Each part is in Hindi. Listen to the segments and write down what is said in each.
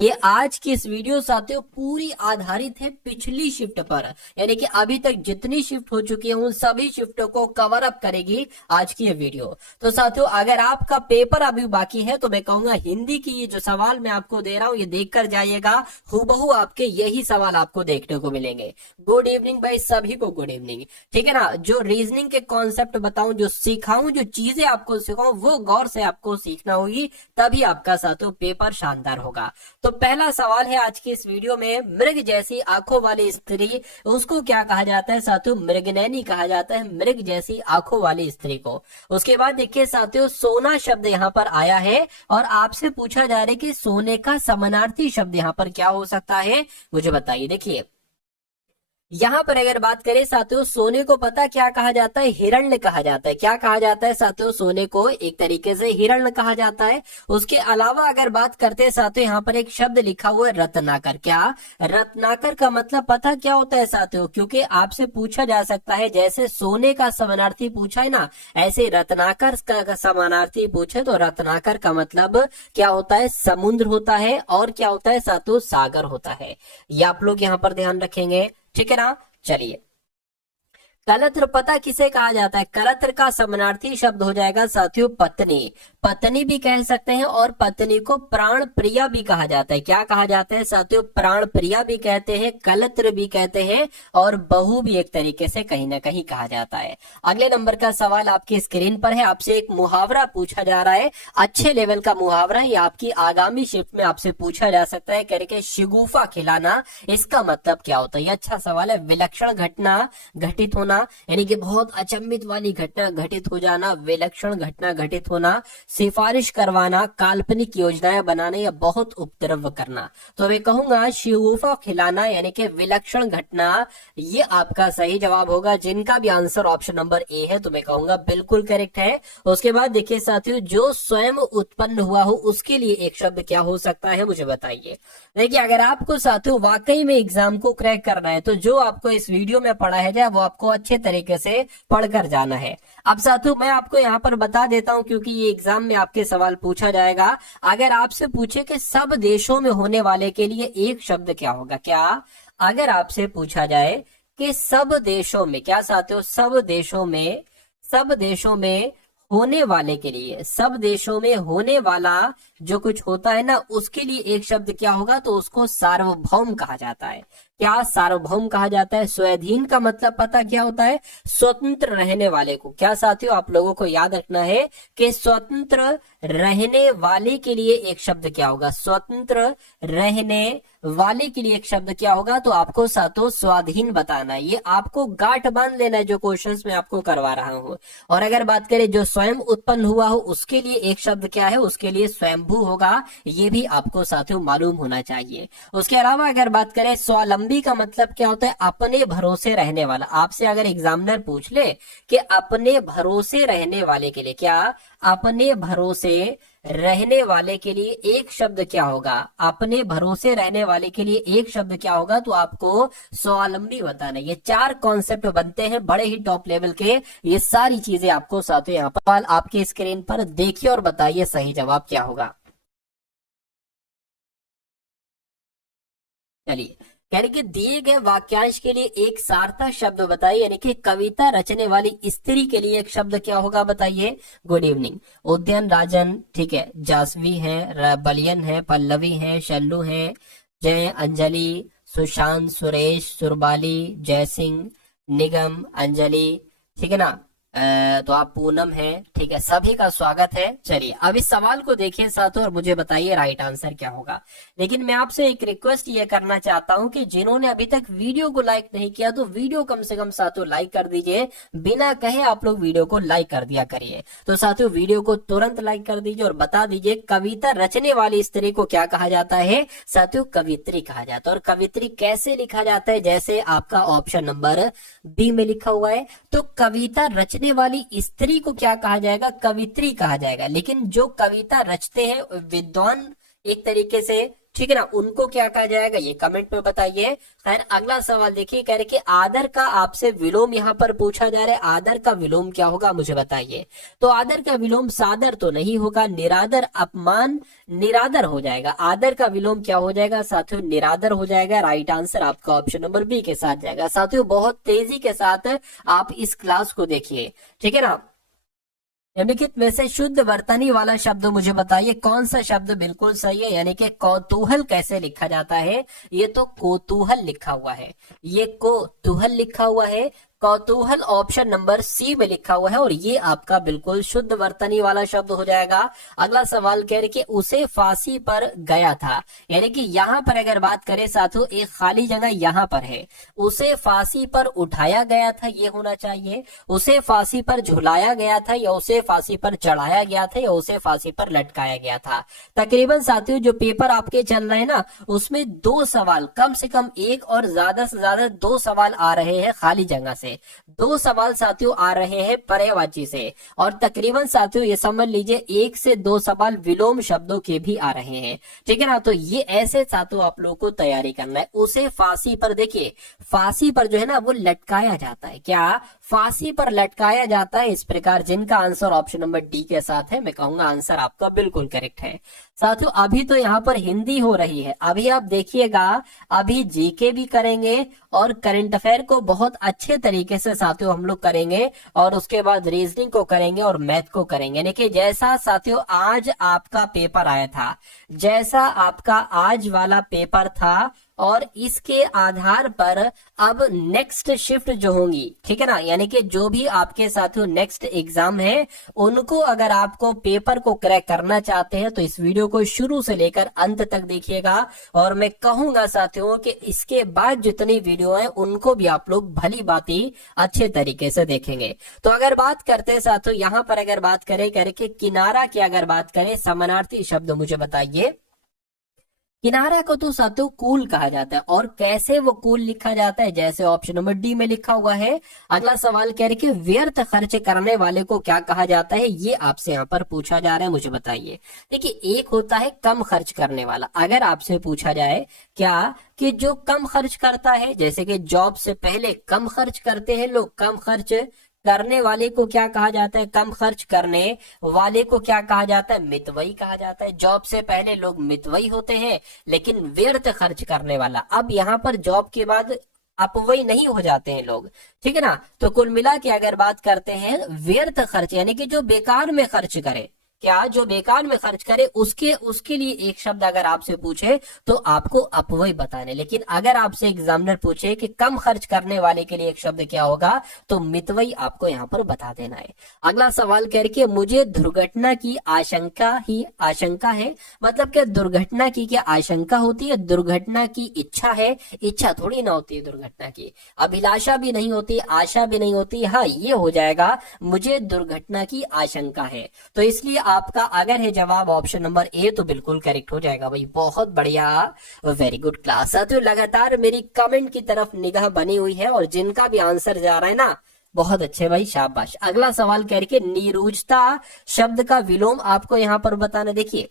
ये आज की इस वीडियो साथियों पूरी आधारित है पिछली शिफ्ट पर, यानी कि अभी तक जितनी शिफ्ट हो चुकी है उन सभी शिफ्टों को कवर अप करेगी आज की ये वीडियो। तो साथियों अगर आपका पेपर अभी बाकी है तो मैं कहूंगा हिंदी की ये जो सवाल मैं आपको दे रहा हूं ये देख कर जाइएगा, हूबहू आपके यही सवाल आपको देखने को मिलेंगे। गुड इवनिंग भाई, सभी को गुड इवनिंग। ठीक है ना, जो रीजनिंग के कॉन्सेप्ट बताऊं, जो सिखाऊं, जो चीजें आपको सिखाऊं वो गौर से आपको सीखना होगी, तभी आपका साथियों पेपर शानदार होगा। तो पहला सवाल है आज की इस वीडियो में, मृग जैसी आंखों वाली स्त्री उसको क्या कहा जाता है साथियों? मृगनयनी कहा जाता है, मृग जैसी आंखों वाली स्त्री को। उसके बाद देखिए साथियों, सोना शब्द यहाँ पर आया है और आपसे पूछा जा रहा है कि सोने का समानार्थी शब्द यहाँ पर क्या हो सकता है, मुझे बताइए। देखिए यहां पर अगर बात करें साथियों, सोने को पता क्या कहा जाता है? हिरण्य कहा जाता है। क्या कहा जाता है साथियों? सोने को एक तरीके से हिरण्य कहा जाता है। उसके अलावा अगर बात करते हैं साथियों, यहाँ पर एक शब्द लिखा हुआ है रत्नाकर। क्या रत्नाकर का मतलब पता क्या होता है साथियों? क्योंकि आपसे पूछा जा सकता है, जैसे सोने का समानार्थी पूछा है ना, ऐसे रत्नाकर का समानार्थी पूछे तो रत्नाकर का मतलब क्या होता है? समुद्र होता है। और क्या होता है साथियों? सागर होता है। ये आप लोग यहाँ पर ध्यान रखेंगे, ठीक है ना। चलिए, कलत्र पता किसे कहा जाता है? कलत्र का समानार्थी शब्द हो जाएगा साथियों पत्नी। पत्नी भी कह सकते हैं और पत्नी को प्राण प्रिया भी कहा जाता है। क्या कहा जाता है साथियों? प्राण प्रिया भी कहते हैं, कलत्र भी कहते हैं और बहू भी एक तरीके से कहीं ना कहीं कहा जाता है। अगले नंबर का सवाल आपकी स्क्रीन पर है। आपसे एक मुहावरा पूछा जा रहा है, अच्छे लेवल का मुहावरा। ये आपकी आगामी शिफ्ट में आपसे पूछा जा सकता है, करके शिगुफा खिलाना इसका मतलब क्या होता है? ये अच्छा सवाल है। विलक्षण घटना घटित होना, यानी कि बहुत अचंभित वाली घटना घटित हो जाना, विलक्षण घटना घटित होना, सिफारिश करवाना, काल्पनिक योजनाएं बनाना या बहुत उपद्रव करना। तो मैं कहूंगा शिगुफा खिलाना यानी कि विलक्षण घटना, ये आपका सही जवाब होगा। जिनका भी आंसर ऑप्शन नंबर ए है तो मैं कहूंगा बिल्कुल करेक्ट है। उसके बाद देखिए साथियों, जो स्वयं उत्पन्न हुआ हो उसके लिए एक शब्द क्या हो सकता है, मुझे बताइए। देखिए अगर आपको साथियों वाकई में एग्जाम को क्रैक करना है तो जो आपको इस वीडियो में पढ़ाया जाए वो आपको अच्छे तरीके से पढ़कर जाना है। अब साथियों मैं आपको यहाँ पर बता देता हूँ, क्योंकि ये एग्जाम में आपके सवाल पूछा जाएगा। अगर आपसे पूछे कि सब देशों में होने वाले के लिए एक शब्द क्या होगा, क्या अगर आपसे पूछा जाए कि सब देशों में, क्या साथियों सब देशों में होने वाले के लिए, सब देशों में होने वाला जो कुछ होता है ना उसके लिए एक शब्द क्या होगा, तो उसको सार्वभौम कहा जाता है। क्या सार्वभौम कहा जाता है? स्वाधीन का मतलब पता क्या होता है? स्वतंत्र रहने वाले को। क्या साथियों आप लोगों को याद रखना है कि स्वतंत्र रहने वाले के लिए एक शब्द क्या होगा? स्वतंत्र रहने वाले के लिए एक शब्द क्या होगा? तो आपको साथियों स्वाधीन बताना है। ये आपको गांठ बांध लेना है जो क्वेश्चंस में आपको करवा रहा हूं। और अगर बात करें जो स्वयं उत्पन्न हुआ हो उसके लिए एक शब्द क्या है? उसके लिए स्वयंभू होगा। ये भी आपको साथियों मालूम होना चाहिए। उसके अलावा अगर बात करें स्वावलंबी का मतलब क्या होता है? अपने भरोसे रहने वाला। आपसे अगर एग्जामिनर पूछ ले कि अपने भरोसे रहने वाले के लिए, क्या अपने भरोसे रहने वाले के लिए एक शब्द क्या होगा? अपने भरोसे रहने वाले के लिए एक शब्द क्या होगा? तो आपको स्वावलंबी बताना। ये चार कॉन्सेप्ट बनते हैं बड़े ही टॉप लेवल के। ये सारी चीजें आपको साथियों यहाँ पर आपके स्क्रीन पर देखिए और बताइए सही जवाब क्या होगा। चलिए, यानी कि दिए गए वाक्यांश के लिए एक सार्थक शब्द बताइए, यानी कि कविता रचने वाली स्त्री के लिए एक शब्द क्या होगा बताइए। Good evening. उद्यन राजन, ठीक है, जासवी है, बलियन है, पल्लवी है, शल्लू है, जय, अंजलि, सुशांत, सुरेश, सुरबाली, जयसिंह, निगम, अंजलि, ठीक है ना। तो आप पूनम है, ठीक है, सभी का स्वागत है। चलिए अब इस सवाल को देखिए साथियों और मुझे बताइए राइट आंसर क्या होगा। लेकिन मैं आपसे एक रिक्वेस्ट ये करना चाहता हूं कि जिन्होंने अभी तक वीडियो को लाइक नहीं किया तो वीडियो कम से कम साथियों लाइक कर दीजिए। बिना कहे आप लोग वीडियो को लाइक कर दिया करिए। तो साथियों वीडियो को तुरंत लाइक कर दीजिए और बता दीजिए कविता रचने वाली स्त्री को क्या कहा जाता है साथियों? कवित्री कहा जाता है। और कवित्री कैसे लिखा जाता है? जैसे आपका ऑप्शन नंबर बी में लिखा हुआ है। तो कविता रचने वाली स्त्री को क्या कहा जाएगा? कवित्री कहा जाएगा। लेकिन जो कविता रचते हैं विद्वान एक तरीके से, ठीक है ना, उनको क्या कहा जाएगा ये कमेंट में बताइए। खैर अगला सवाल देखिए, कह रहे कि आदर का आपसे विलोम यहाँ पर पूछा जा रहा है, आदर का विलोम क्या होगा मुझे बताइए। तो आदर का विलोम सादर तो नहीं होगा, निरादर, अपमान, निरादर हो जाएगा। आदर का विलोम क्या हो जाएगा साथियों, निरादर हो जाएगा। राइट आंसर आपका ऑप्शन नंबर बी के साथ जाएगा। साथियों बहुत तेजी के साथ आप इस क्लास को देखिए, ठीक है ना। निम्नलिखित में से शुद्ध वर्तनी वाला शब्द मुझे बताइए, कौन सा शब्द बिल्कुल सही है। यानी कि कौतूहल कैसे लिखा जाता है, ये तो कोतूहल लिखा हुआ है, ये कोतूहल लिखा हुआ है, कौतूहल ऑप्शन नंबर सी में लिखा हुआ है और ये आपका बिल्कुल शुद्ध वर्तनी वाला शब्द हो जाएगा। अगला सवाल कह रहे कि उसे फांसी पर गया था, यानी कि यहाँ पर अगर बात करें साथियों एक खाली जगह यहाँ पर है, उसे फांसी पर उठाया गया था ये होना चाहिए, उसे फांसी पर झुलाया गया था या उसे फांसी पर चढ़ाया गया था या उसे फांसी पर लटकाया गया था। तकरीबन साथियों जो पेपर आपके चल रहे हैं ना उसमें 2 सवाल, कम से कम एक और ज्यादा से ज्यादा 2 सवाल आ रहे हैं खाली जगह से, 2 सवाल साथियों आ रहे हैं पर्यायवाची से और तकरीबन साथियों ये समझ लीजिए 1 से 2 सवाल विलोम शब्दों के भी आ रहे हैं, ठीक है ना। तो ये ऐसे साथियों आप लोगों को तैयारी करना है। उसे फांसी पर, देखिए फांसी पर जो है ना वो लटकाया जाता है, क्या फांसी पर लटकाया जाता है, इस प्रकार। जिनका आंसर ऑप्शन नंबर डी के साथ है, मैं कहूंगा आंसर आपका बिल्कुल करेक्ट है। साथियों अभी तो यहाँ पर हिंदी हो रही है, अभी आप देखिएगा अभी जीके भी करेंगे और करंट अफेयर को बहुत अच्छे तरीके से साथियों हम लोग करेंगे और उसके बाद रीजनिंग को करेंगे और मैथ को करेंगे। देखिए जैसा साथियों आज आपका पेपर आया था, जैसा आपका आज वाला पेपर था और इसके आधार पर अब नेक्स्ट शिफ्ट जो होंगी, ठीक है ना, यानी कि जो भी आपके साथियों नेक्स्ट एग्जाम है उनको अगर आपको पेपर को क्रैक करना चाहते हैं तो इस वीडियो को शुरू से लेकर अंत तक देखिएगा और मैं कहूंगा साथियों कि इसके बाद जितनी वीडियो है उनको भी आप लोग भली बाती अच्छे तरीके से देखेंगे। तो अगर बात करते हैं साथियों यहाँ पर अगर बात करें कि किनारा की अगर बात करें समानार्थी शब्द मुझे बताइए। किनारा को तो साथियों कूल कहा जाता है और कैसे वो कूल लिखा जाता है, जैसे ऑप्शन नंबर डी में लिखा हुआ है। अगला सवाल कह रहे कि व्यर्थ खर्च करने वाले को क्या कहा जाता है, ये आपसे यहाँ पर पूछा जा रहा है, मुझे बताइए। देखिए एक होता है कम खर्च करने वाला, अगर आपसे पूछा जाए क्या कि जो कम खर्च करता है, जैसे कि जॉब से पहले कम खर्च करते हैं लोग, कम खर्च करने वाले को क्या कहा जाता है, कम खर्च करने वाले को क्या कहा जाता है, मितव्ययी कहा जाता है। जॉब से पहले लोग मितव्ययी होते हैं लेकिन व्यर्थ खर्च करने वाला, अब यहाँ पर जॉब के बाद अपव्ययी नहीं हो जाते हैं लोग, ठीक है ना। तो कुल मिला के अगर बात करते हैं व्यर्थ खर्च यानी कि जो बेकार में खर्च करे, क्या जो बेकार में खर्च करे उसके लिए एक शब्द अगर आपसे पूछे तो आपको अपव्यय बताने। लेकिन अगर आपसे एग्जामिनर पूछे कि कम खर्च करने वाले के लिए एक शब्द क्या होगा तो मितव्ययी आपको यहाँ पर बता देना है। अगला सवाल करके मुझे दुर्घटना की आशंका है, मतलब क्या दुर्घटना की क्या आशंका होती है, दुर्घटना की इच्छा है, इच्छा थोड़ी ना होती है दुर्घटना की, अभिलाषा भी नहीं होती, आशा भी नहीं होती। हाँ ये हो जाएगा मुझे दुर्घटना की आशंका है। तो इसलिए आपका अगर है जवाब ऑप्शन नंबर ए तो बिल्कुल करेक्ट हो जाएगा भाई। बहुत बढ़िया, वेरी गुड क्लास। साथियों लगातार मेरी कमेंट की तरफ निगाह बनी हुई है और जिनका भी आंसर जा रहा है ना बहुत अच्छे भाई, शाबाश। अगला सवाल कह रहे कि नीरूजता शब्द का विलोम आपको यहाँ पर बताना। देखिए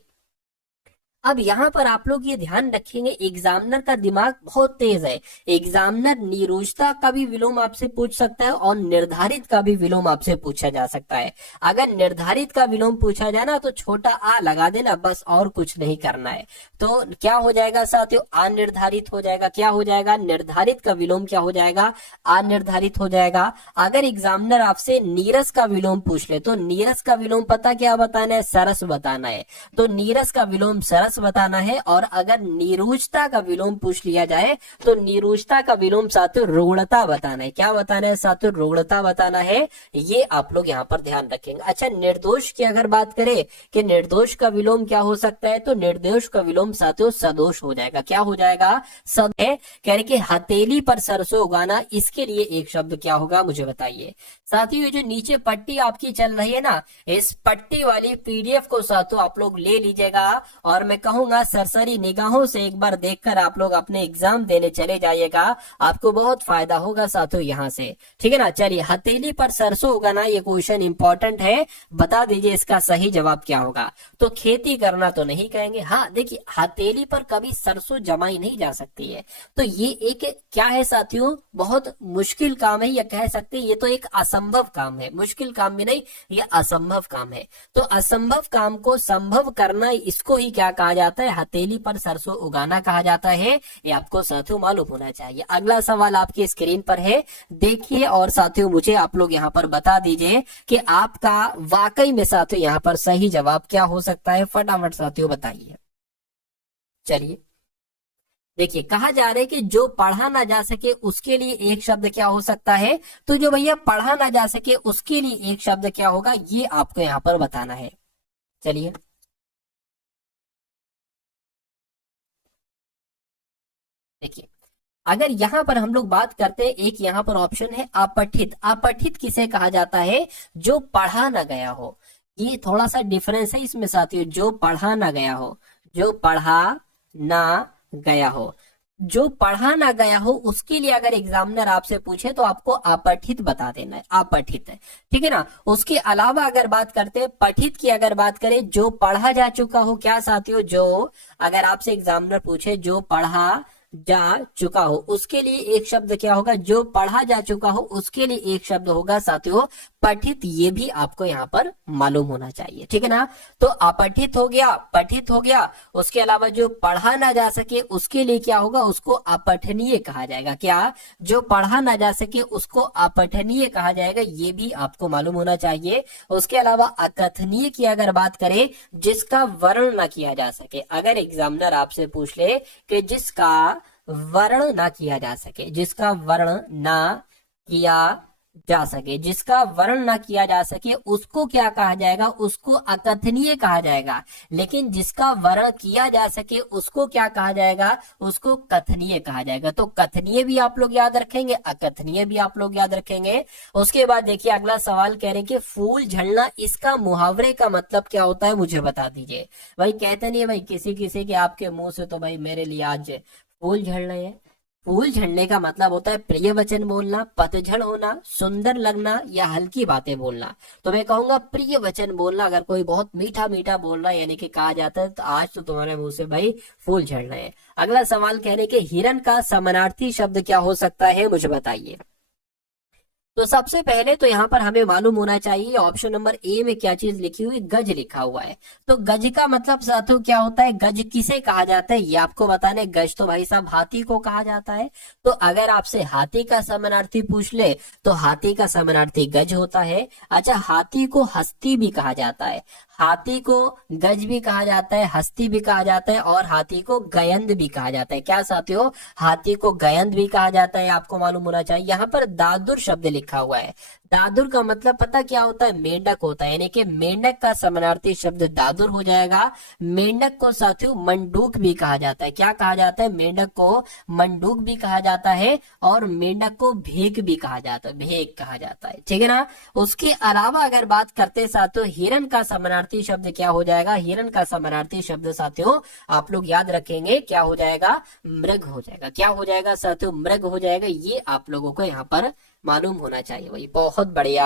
अब यहाँ पर आप लोग ये ध्यान रखेंगे एग्जामिनर का दिमाग बहुत तेज है, एग्जामिनर निरोजता का भी विलोम आपसे पूछ सकता है और निर्धारित का भी विलोम आपसे पूछा जा सकता है। अगर निर्धारित का विलोम पूछा जाए ना तो छोटा आ लगा देना बस, और कुछ नहीं करना है। तो क्या हो जाएगा साथियों, अनिर्धारित हो जाएगा। क्या हो जाएगा, निर्धारित का विलोम क्या हो जाएगा, अनिर्धारित हो जाएगा। अगर एग्जामिनर आपसे नीरस का विलोम पूछ ले तो नीरस का विलोम पता क्या बताना है, सरस बताना है, तो नीरस का विलोम सरस बताना है। और अगर निरूजता का विलोम पूछ लिया जाए तो निरूजता का विलोम साथियों रुग्णता बताना है। क्या बताना है साथियों, रुग्णता बताना है। ये आप लोग यहाँ पर ध्यान रखेंगे। अच्छा निर्दोष की अगर बात करें कि निर्दोष का विलोम क्या हो सकता है तो निर्दोष का विलोम साथियों सदोष हो जाएगा। क्या हो जाएगा, सद है। कह रहे कि हथेली पर सरसों उगाना, इसके लिए एक शब्द क्या होगा मुझे बताइए। साथियों ये जो नीचे पट्टी आपकी चल रही है ना, इस पट्टी वाली पीडीएफ को साथियों आप लोग ले लीजिएगा और मैं कहूंगा सरसरी निगाहों से एक बार देखकर आप लोग अपने एग्जाम देने चले जाइएगा, आपको बहुत फायदा होगा साथियों यहाँ से। ठीक है ना, चलिए हथेली पर सरसों उगाना, ये क्वेश्चन इंपॉर्टेंट है, बता दीजिए इसका सही जवाब क्या होगा। तो खेती करना तो नहीं कहेंगे। हाँ देखिए, हथेली पर कभी सरसों जमाई नहीं जा सकती है, तो ये एक क्या है साथियों, बहुत मुश्किल काम है, या कह सकते हैं ये तो एक असंभव काम है। मुश्किल काम भी नहीं, ये असंभव काम है। तो असंभव काम को संभव करना, इसको ही क्या कहा जाता है, हथेली पर सरसों उगाना कहा जाता है। ये आपको साथियों मालूम होना चाहिए। अगला सवाल आपकी स्क्रीन पर है, देखिए, और साथियों मुझे आप लोग यहाँ पर बता दीजिए कि आपका वाकई में साथियों यहाँ पर सही जवाब क्या हो सकता है। फटाफट साथियों बताइए। चलिए देखिए, कहा जा रहा है कि जो पढ़ा ना जा सके उसके लिए एक शब्द क्या हो सकता है। तो जो भैया पढ़ा ना जा सके उसके लिए एक शब्द क्या होगा, ये आपको यहाँ पर बताना है। चलिए देखिए, अगर यहाँ पर हम लोग बात करते हैं, एक यहाँ पर ऑप्शन है अपठित। अपठित किसे कहा जाता है, जो पढ़ा ना गया हो। ये थोड़ा सा डिफरेंस है इसमें साथियों, जो पढ़ा ना गया हो, जो पढ़ा ना गया हो, जो पढ़ा ना गया हो उसके लिए अगर एग्जामिनर आपसे पूछे तो आपको अपठित बता देना है, अपठित है। ठीक है ना। उसके अलावा अगर बात करते हैं पठित की, अगर बात करें जो पढ़ा जा चुका हो, क्या साथियों, जो अगर आपसे एग्जामिनर पूछे जो पढ़ा जा चुका हो उसके लिए एक शब्द क्या होगा, जो पढ़ा जा चुका हो उसके लिए एक शब्द होगा साथियों पठित। ये भी आपको यहाँ पर मालूम होना चाहिए। ठीक है ना। तो अपठित हो गया, पठित हो गया। उसके अलावा जो पढ़ा ना जा सके उसके लिए क्या होगा, उसको अपठनीय कहा जाएगा। क्या, जो पढ़ा ना जा सके उसको अपठनीय कहा जाएगा, ये भी आपको मालूम होना चाहिए। उसके अलावा अकथनीय की अगर बात करें, जिसका वर्ण ना किया जा सके। अगर एग्जामिनर आपसे पूछ ले कि जिसका वर्ण ना किया जा सके, जिसका वर्ण ना किया जा सके, जिसका वर्ण ना किया जा सके उसको क्या कहा जाएगा, उसको अकथनीय कहा जाएगा। लेकिन जिसका वर्ण किया जा सके उसको क्या कहा जाएगा, उसको कथनीय कहा जाएगा। तो कथनीय भी आप लोग याद रखेंगे, अकथनीय भी आप लोग याद रखेंगे। उसके बाद देखिए अगला सवाल कह रहे हैं कि फूल झड़ना, इसका मुहावरे का मतलब क्या होता है, मुझे बता दीजिए। भाई कहते नहीं है भाई किसी किसी के आपके मुंह से, तो भाई मेरे लिए आज फूल झड़ रहे हैं। फूल झड़ने का मतलब होता है प्रिय वचन बोलना, पतझड़ होना, सुंदर लगना, या हल्की बातें बोलना। तो मैं कहूंगा प्रिय वचन बोलना। अगर कोई बहुत मीठा मीठा बोल रहा है यानी कि कहा जाता है तो आज तो तुम्हारे मुंह से भाई फूल झड़ रहे हैं। अगला सवाल कहने के हिरन का समानार्थी शब्द क्या हो सकता है, मुझे बताइए। तो सबसे पहले तो यहाँ पर हमें मालूम होना चाहिए ऑप्शन नंबर ए में क्या चीज लिखी हुई, गज लिखा हुआ है। तो गज का मतलब साथियों क्या होता है, गज किसे कहा जाता है ये आपको बताना है। गज तो भाई साहब हाथी को कहा जाता है। तो अगर आपसे हाथी का समानार्थी पूछ ले तो हाथी का समानार्थी गज होता है। अच्छा, हाथी को हस्ती भी कहा जाता है, हाथी को गज भी कहा जाता है, हस्ती भी कहा जाता है, और हाथी को गयंद भी कहा जाता है। क्या साथियों, हाथी को गयंद भी कहा जाता है, आपको मालूम होना चाहिए। यहाँ पर दादुर शब्द लिखा हुआ है। दादुर का मतलब पता क्या होता है, मेंढक होता है, यानी कि मेंढक का समानार्थी शब्द दादुर हो जाएगा। मेंढक को साथियों मंडूक भी कहा जाता है। क्या कहा जाता है, मेंढक को मंडूक भी कहा जाता है, और मेंढक को भेक भी कहा जाता है, भेक कहा जाता है। ठीक है ना। उसके अलावा अगर बात करते हैं साथियों हिरन का समानार्थी शब्द क्या हो जाएगा, हिरन का समानार्थी शब्द साथियों आप लोग याद रखेंगे क्या हो जाएगा, मृग हो जाएगा। क्या हो जाएगा साथियों, मृग हो जाएगा। ये आप लोगों को यहाँ पर मालूम होना चाहिए भाई। बहुत बढ़िया,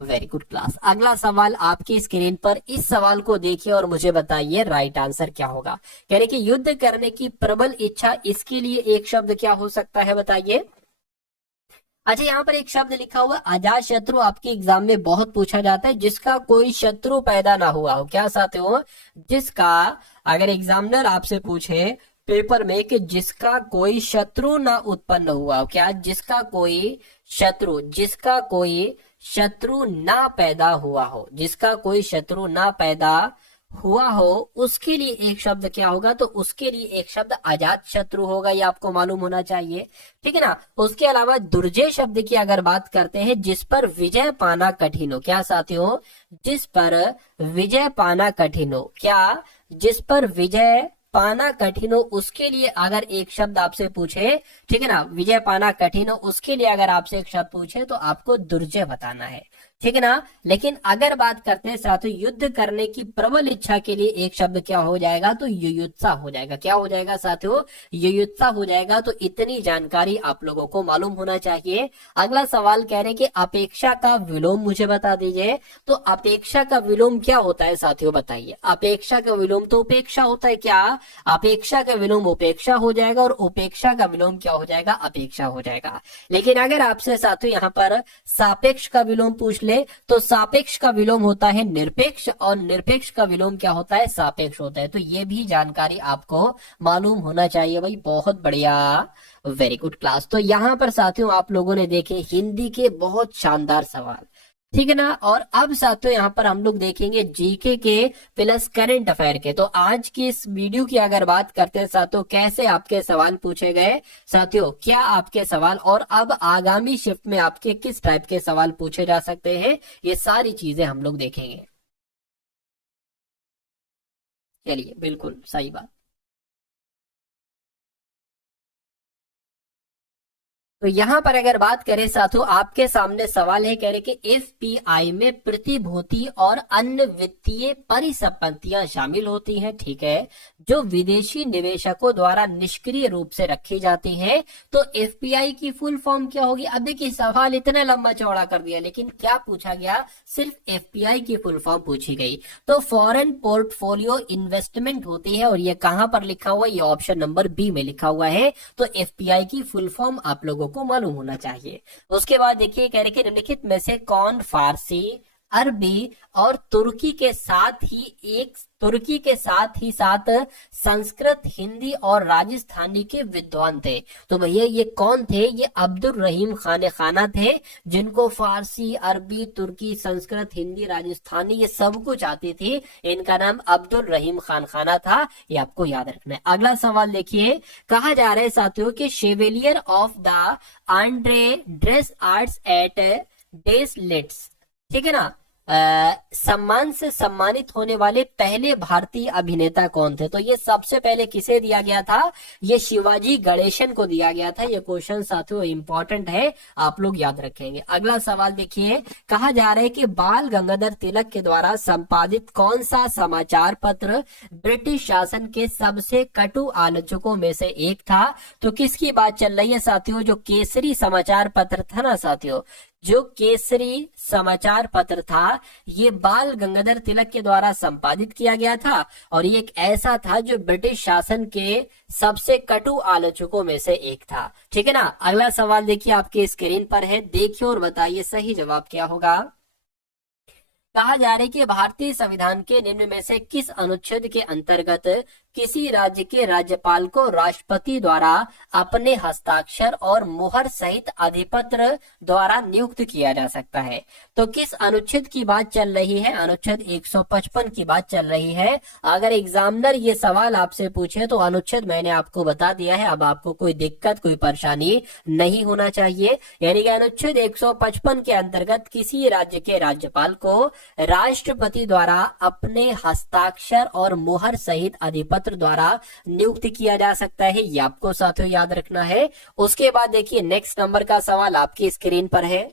वेरी गुड क्लास। अगला सवाल आपकी स्क्रीन पर, इस सवाल को देखिए और मुझे बताइए राइट आंसर क्या होगा। कह रहे कि युद्ध करने की प्रबल इच्छा, इसके लिए एक शब्द क्या हो सकता है, बताइए। अच्छा, यहाँ पर एक शब्द लिखा हुआ अजात शत्रु, आपके एग्जाम में बहुत पूछा जाता है, जिसका कोई शत्रु पैदा ना हुआ हो। क्या साथियों, जिसका, अगर एग्जामिनर आपसे पूछे पेपर में कि जिसका कोई शत्रु ना उत्पन्न हुआ हो, क्या, जिसका कोई शत्रु, जिसका कोई शत्रु ना पैदा हुआ हो, जिसका कोई शत्रु ना पैदा हुआ हो उसके लिए एक शब्द क्या होगा, तो उसके लिए एक शब्द अजात शत्रु होगा। ये आपको मालूम होना चाहिए। ठीक है ना। उसके अलावा दुर्जय शब्द की अगर बात करते हैं, जिस पर विजय पाना कठिन हो। क्या साथियों, जिस पर विजय पाना कठिन हो। क्या, जिस पर विजय पाना कठिन हो उसके लिए अगर एक शब्द आपसे पूछे, ठीक है ना, विजय पाना कठिन हो उसके लिए अगर आपसे एक शब्द पूछे तो आपको दुर्जय बताना है। ठीक है ना। लेकिन अगर बात करते हैं साथियों युद्ध करने की प्रबल इच्छा के लिए एक शब्द क्या हो जाएगा, तो युयुत्सा हो जाएगा। क्या हो जाएगा साथियों, युयुत्सा हो जाएगा। तो इतनी जानकारी आप लोगों को मालूम होना चाहिए। अगला सवाल कह रहे हैं कि अपेक्षा का विलोम मुझे बता दीजिए। तो अपेक्षा का विलोम क्या होता है साथियों, बताइए। अपेक्षा का विलोम तो उपेक्षा होता है क्या, अपेक्षा का विलोम उपेक्षा हो जाएगा और उपेक्षा का विलोम क्या हो जाएगा, अपेक्षा हो जाएगा। लेकिन अगर आपसे साथियों यहाँ पर सापेक्ष का विलोम पूछ ले तो सापेक्ष का विलोम होता है निरपेक्ष और निरपेक्ष का विलोम क्या होता है, सापेक्ष होता है। तो ये भी जानकारी आपको मालूम होना चाहिए भाई। बहुत बढ़िया, वेरी गुड क्लास। तो यहाँ पर साथियों आप लोगों ने देखे हिंदी के बहुत शानदार सवाल, ठीक है ना। और अब साथियों यहाँ पर हम लोग देखेंगे जीके के प्लस करंट अफेयर के। तो आज की इस वीडियो की अगर बात करते हैं साथियों, कैसे आपके सवाल पूछे गए साथियों, क्या आपके सवाल और अब आगामी शिफ्ट में आपके किस टाइप के सवाल पूछे जा सकते हैं, ये सारी चीजें हम लोग देखेंगे। चलिए, बिल्कुल सही बात। तो यहाँ पर अगर बात करें साथियों, आपके सामने सवाल है, कह रहे कि एफपीआई में प्रतिभूति और अन्य वित्तीय परिसंपत्तियां शामिल होती हैं, ठीक है, जो विदेशी निवेशकों द्वारा निष्क्रिय रूप से रखी जाती हैं। तो एफपीआई की फुल फॉर्म क्या होगी। अब देखिए सवाल इतना लंबा चौड़ा कर दिया, लेकिन क्या पूछा गया, सिर्फ एफपीआई की फुल फॉर्म पूछी गई। तो फॉरेन पोर्टफोलियो इन्वेस्टमेंट होती है, और ये कहां पर लिखा हुआ है, ये ऑप्शन नंबर बी में लिखा हुआ है। तो एफपीआई की फुल फॉर्म आप लोगों को मालूम होना चाहिए। उसके बाद देखिए कह रहे कि निम्नलिखित में से कौन फारसी, अरबी और तुर्की के साथ संस्कृत, हिंदी और राजस्थानी के विद्वान थे। तो भैया ये कौन थे, ये अब्दुल रहीम खान खाना थे, जिनको फारसी, अरबी, तुर्की, संस्कृत, हिंदी, राजस्थानी ये सब कुछ आती थी। इनका नाम अब्दुल रहीम खान खाना था, ये आपको याद रखना है। अगला सवाल देखिए, कहा जा रहा है साथियों कि शेवेलियर ऑफ द आंड्रे ड्रेस आर्ट्स एट डेसलेट्स, ठीक है ना, सम्मान से सम्मानित होने वाले पहले भारतीय अभिनेता कौन थे। तो ये सबसे पहले किसे दिया गया था, ये शिवाजी गणेशन को दिया गया था। ये क्वेश्चन साथियों इंपॉर्टेंट है, आप लोग याद रखेंगे। अगला सवाल देखिए, कहा जा रहा है कि बाल गंगाधर तिलक के द्वारा संपादित कौन सा समाचार पत्र ब्रिटिश शासन के सबसे कटु आलोचकों में से एक था। तो किसकी बात चल रही है साथियों, जो केसरी समाचार पत्र था ना साथियों, जो केसरी समाचार पत्र था, ये बाल गंगाधर तिलक के द्वारा संपादित किया गया था, और ये एक ऐसा था जो ब्रिटिश शासन के सबसे कटु आलोचकों में से एक था, ठीक है ना। अगला सवाल देखिए आपके स्क्रीन पर है, देखिए और बताइए सही जवाब क्या होगा। कहा जा रहा है कि भारतीय संविधान के निम्न में से किस अनुच्छेद के अंतर्गत किसी राज्य के राज्यपाल को राष्ट्रपति द्वारा अपने हस्ताक्षर और मुहर सहित अधिपत्र द्वारा नियुक्त किया जा सकता है। तो किस अनुच्छेद की बात चल रही है, अनुच्छेद 155 की बात चल रही है। अगर एग्जामिनर ये सवाल आपसे पूछे तो अनुच्छेद मैंने आपको बता दिया है, अब आपको कोई दिक्कत कोई परेशानी नहीं होना चाहिए। यानी कि अनुच्छेद 155 के अंतर्गत किसी राज्य के राज्यपाल को राष्ट्रपति द्वारा अपने हस्ताक्षर और मुहर सहित अधिपत्र द्वारा नियुक्त किया जा सकता है, ये आपको साथियों याद रखना है। उसके बाद देखिए नेक्स्ट नंबर का सवाल आपकी स्क्रीन पर है,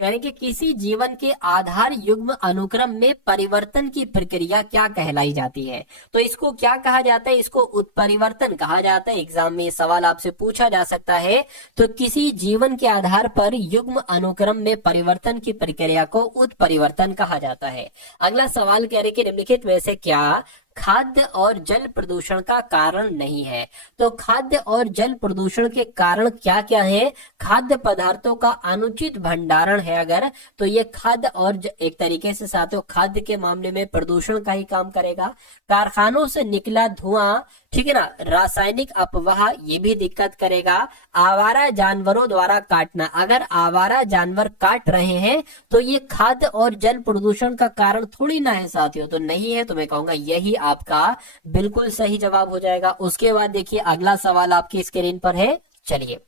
यानी कि किसी जीवन के आधार युग्म अनुक्रम में परिवर्तन की प्रक्रिया क्या कहलाई जाती है। तो इसको क्या कहा जाता है, इसको उत्परिवर्तन कहा जाता है। एग्जाम में सवाल आपसे पूछा जा सकता है। तो किसी जीवन के आधार पर युग्म अनुक्रम में परिवर्तन की प्रक्रिया को उत्परिवर्तन कहा जाता है। अगला सवाल कह रहे कि निम्नलिखित में से क्या खाद्य और जल प्रदूषण का कारण नहीं है। तो खाद्य और जल प्रदूषण के कारण क्या क्या है, खाद्य पदार्थों का अनुचित भंडारण है अगर, तो ये खाद्य और एक तरीके से साथियों खाद्य के मामले में प्रदूषण का ही काम करेगा। कारखानों से निकला धुआं, ठीक है ना, रासायनिक अपवाह ये भी दिक्कत करेगा। आवारा जानवरों द्वारा काटना, अगर आवारा जानवर काट रहे हैं तो ये खाद्य और जल प्रदूषण का कारण थोड़ी ना है साथियों, तो नहीं है। तो मैं कहूंगा यही आपका बिल्कुल सही जवाब हो जाएगा। उसके बाद देखिए अगला सवाल आपकी स्क्रीन पर है। चलिए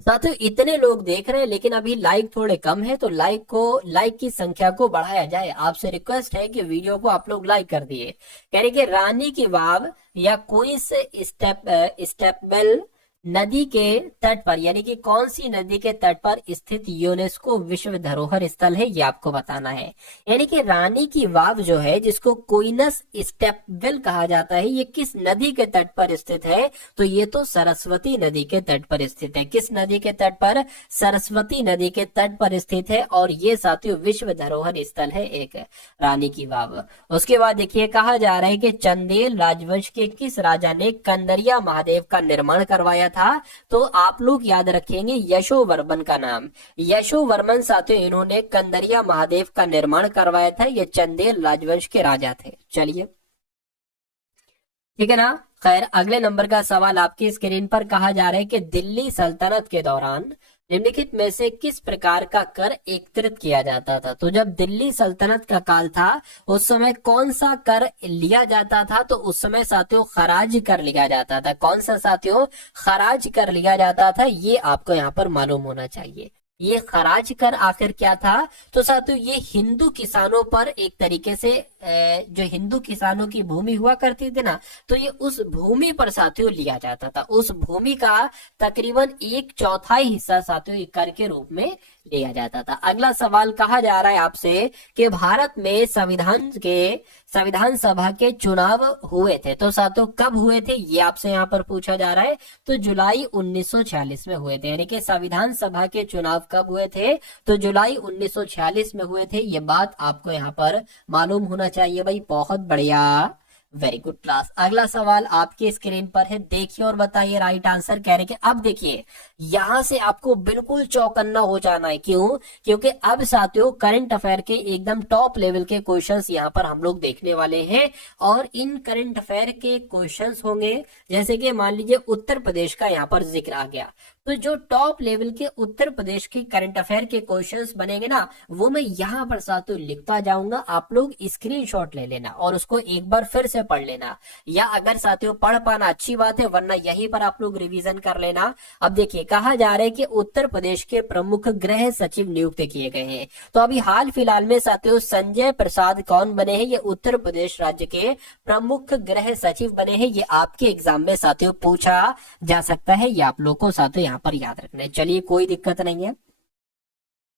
साथियों, इतने लोग देख रहे हैं लेकिन अभी लाइक थोड़े कम है, तो लाइक की संख्या को बढ़ाया जाए। आपसे रिक्वेस्ट है कि वीडियो को आप लोग लाइक कर दिए। कह रहे कि रानी की वाव या क्वींस स्टेपवेल नदी के तट पर, यानी कि कौन सी नदी के तट पर स्थित यूनेस्को विश्व धरोहर स्थल है, ये आपको बताना है। यानी कि रानी की वाव जो है, जिसको क्वीनस स्टेपवेल कहा जाता है, ये किस नदी के तट पर स्थित है? तो ये तो सरस्वती नदी के तट पर स्थित है। किस नदी के तट पर? सरस्वती नदी के तट पर स्थित है, और ये साथियों विश्व धरोहर स्थल है एक, रानी की वाव। उसके बाद देखिए, कहा जा रहा है कि चंदेल राजवंश के किस राजा ने कंदरिया महादेव का निर्माण करवाया था? तो आप लोग याद रखेंगे यशोवर्मन का नाम। यशोवर्मन साथियों, इन्होंने कंदरिया महादेव का निर्माण करवाया था। ये चंदेल राजवंश के राजा थे। चलिए, ठीक है ना। खैर, अगले नंबर का सवाल आपकी स्क्रीन पर कहा जा रहा है कि दिल्ली सल्तनत के दौरान निम्नलिखित में से किस प्रकार का कर एकत्रित किया जाता था? तो जब दिल्ली सल्तनत का काल था, उस समय कौन सा कर लिया जाता था? तो उस समय साथियों खराज कर लिया जाता था। कौन सा साथियों? खराज कर लिया जाता था। ये आपको यहाँ पर मालूम होना चाहिए। ये खराज कर आखिर क्या था? तो साथियों, ये हिंदू किसानों पर एक तरीके से जो हिंदू किसानों की भूमि हुआ करती थी ना, तो ये उस भूमि पर साथियों लिया जाता था। उस भूमि का तकरीबन 1/4 हिस्सा साथियों कर के रूप में लिया जाता था। अगला सवाल कहा जा रहा है आपसे कि भारत में संविधान सभा के चुनाव हुए थे। तो साथियों कब हुए थे, ये आपसे यहाँ पर पूछा जा रहा है। तो जुलाई 1946 में हुए थे। यानी कि संविधान सभा के चुनाव कब हुए थे? तो जुलाई 1946 में हुए थे। ये बात आपको यहाँ पर मालूम होना चाहिए भाई। बहुत बढ़िया, वेरी गुड क्लास। अगला सवाल आपकी स्क्रीन पर है, देखिए और बताइए राइट आंसर। कह रहे कि अब देखिए, यहां से आपको बिल्कुल चौकन्ना हो जाना है। क्यों? क्योंकि अब साथियों करंट अफेयर के एकदम टॉप लेवल के क्वेश्चंस यहां पर हम लोग देखने वाले हैं। और इन करंट अफेयर के क्वेश्चंस होंगे, जैसे कि मान लीजिए उत्तर प्रदेश का यहाँ पर जिक्र आ गया, तो जो टॉप लेवल के उत्तर प्रदेश के करंट अफेयर के क्वेश्चंस बनेंगे ना, वो मैं यहाँ पर साथियों लिखता जाऊंगा। आप लोग स्क्रीनशॉट ले लेना और उसको एक बार फिर से पढ़ लेना, या अगर साथियों पढ़ पाना अच्छी बात है, वरना यहीं पर आप लोग रिवीजन कर लेना। अब देखिए, कहा जा रहा है कि उत्तर प्रदेश के प्रमुख गृह सचिव नियुक्त किए गए हैं। तो अभी हाल फिलहाल में साथियों संजय प्रसाद कौन बने हैं? ये उत्तर प्रदेश राज्य के प्रमुख गृह सचिव बने हैं। ये आपके एग्जाम में साथियों पूछा जा सकता है। ये आप लोग को साथियों यहाँ पर याद रखना है। चलिए, कोई दिक्कत नहीं है।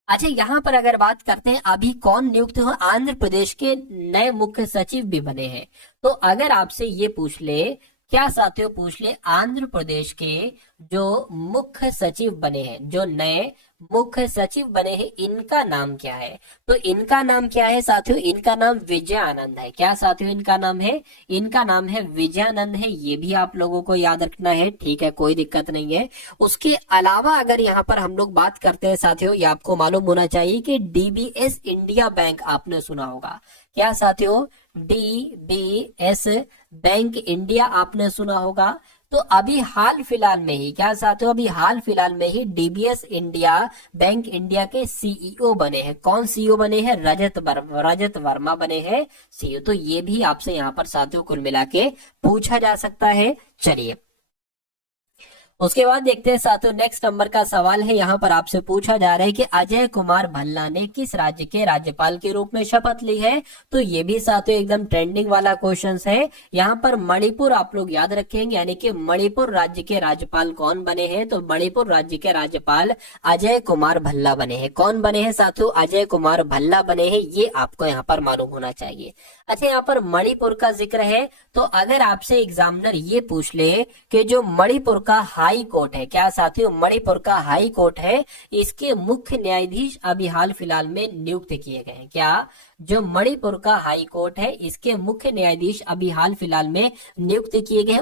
अच्छा, यहाँ पर अगर बात करते हैं अभी कौन नियुक्त हुआ, आंध्र प्रदेश के नए मुख्य सचिव भी बने हैं। तो अगर आपसे ये पूछ ले, क्या साथियों पूछ ले, आंध्र प्रदेश के जो मुख्य सचिव बने हैं, जो नए मुख्य सचिव बने हैं, इनका नाम क्या है? तो इनका नाम क्या है साथियों? इनका नाम विजयानंद है। क्या साथियों इनका नाम है? इनका नाम है विजयानंद है। ये भी आप लोगों को याद रखना है, ठीक है, कोई दिक्कत नहीं है। उसके अलावा अगर यहाँ पर हम लोग बात करते हैं साथियों, ये आपको मालूम होना चाहिए कि डीबीएस इंडिया बैंक आपने सुना होगा। क्या साथियों? डीबीएस बैंक इंडिया आपने सुना होगा। तो अभी हाल फिलहाल में ही, क्या साथियों, अभी हाल फिलहाल में ही डीबीएस इंडिया बैंक इंडिया के सीईओ बने हैं। कौन सीईओ बने हैं? रजत वर्मा बने हैं सीईओ। तो ये भी आपसे यहाँ पर साथियों कुल मिला के पूछा जा सकता है। चलिए, उसके बाद देखते हैं साथियों, नेक्स्ट नंबर का सवाल है। यहाँ पर आपसे पूछा जा रहा है कि अजय कुमार भल्ला ने किस राज्य के राज्यपाल के रूप में शपथ ली है? तो ये भी साथियों एकदम ट्रेंडिंग वाला क्वेश्चन है। यहाँ पर मणिपुर आप लोग याद रखेंगे, यानी कि मणिपुर राज्य के राज्यपाल कौन बने हैं? तो मणिपुर राज्य के राज्यपाल अजय कुमार भल्ला बने हैं। कौन बने हैं साथियों? अजय कुमार भल्ला बने हैं। ये आपको यहाँ पर मालूम होना चाहिए। अच्छा, यहाँ पर मणिपुर का जिक्र है, तो अगर आपसे एग्जामिनर ये पूछ ले कि जो मणिपुर का हाई कोर्ट है, क्या साथियों मणिपुर का हाई कोर्ट है, इसके मुख्य न्यायाधीश अभी हाल फिलहाल में नियुक्त किए गए हैं। क्या जो मणिपुर का हाई कोर्ट है, इसके मुख्य न्यायाधीश अभी हाल फिलहाल में नियुक्त किए गए हैं,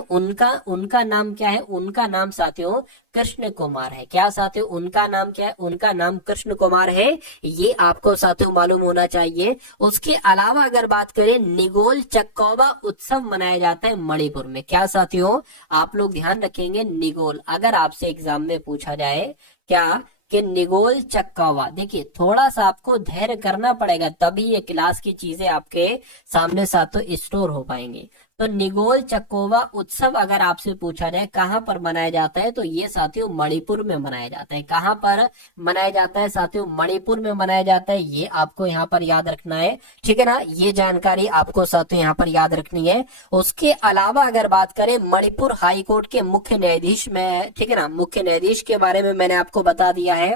उनका नाम क्या है? उनका नाम साथियों कृष्ण कुमार है। क्या साथियों उनका नाम क्या है? उनका नाम कृष्ण कुमार है। ये आपको साथियों मालूम होना चाहिए। उसके अलावा अगर बात करें, निगोल चक्कौवा उत्सव मनाया जाता है मणिपुर में। क्या साथियों, आप लोग ध्यान रखेंगे, निगोल अगर आपसे एग्जाम में पूछा जाए क्या कि निगोल चक्कौवा, देखिए थोड़ा सा आपको धैर्य करना पड़ेगा, तभी ये क्लास की चीजें आपके सामने साथियों स्टोर हो पाएंगे। तो निगोल चक्कोवा उत्सव अगर आपसे पूछा जाए कहाँ पर मनाया जाता है, तो ये साथियों मणिपुर में मनाया जाता है। कहाँ पर मनाया जाता है साथियों? मणिपुर में मनाया जाता है। ये आपको यहाँ पर याद रखना है, ठीक है ना। ये जानकारी आपको साथियों यहाँ पर याद रखनी है। उसके अलावा अगर बात करें मणिपुर हाई कोर्ट के मुख्य न्यायाधीश में, ठीक है ना, मुख्य न्यायाधीश के बारे में मैंने आपको बता दिया है।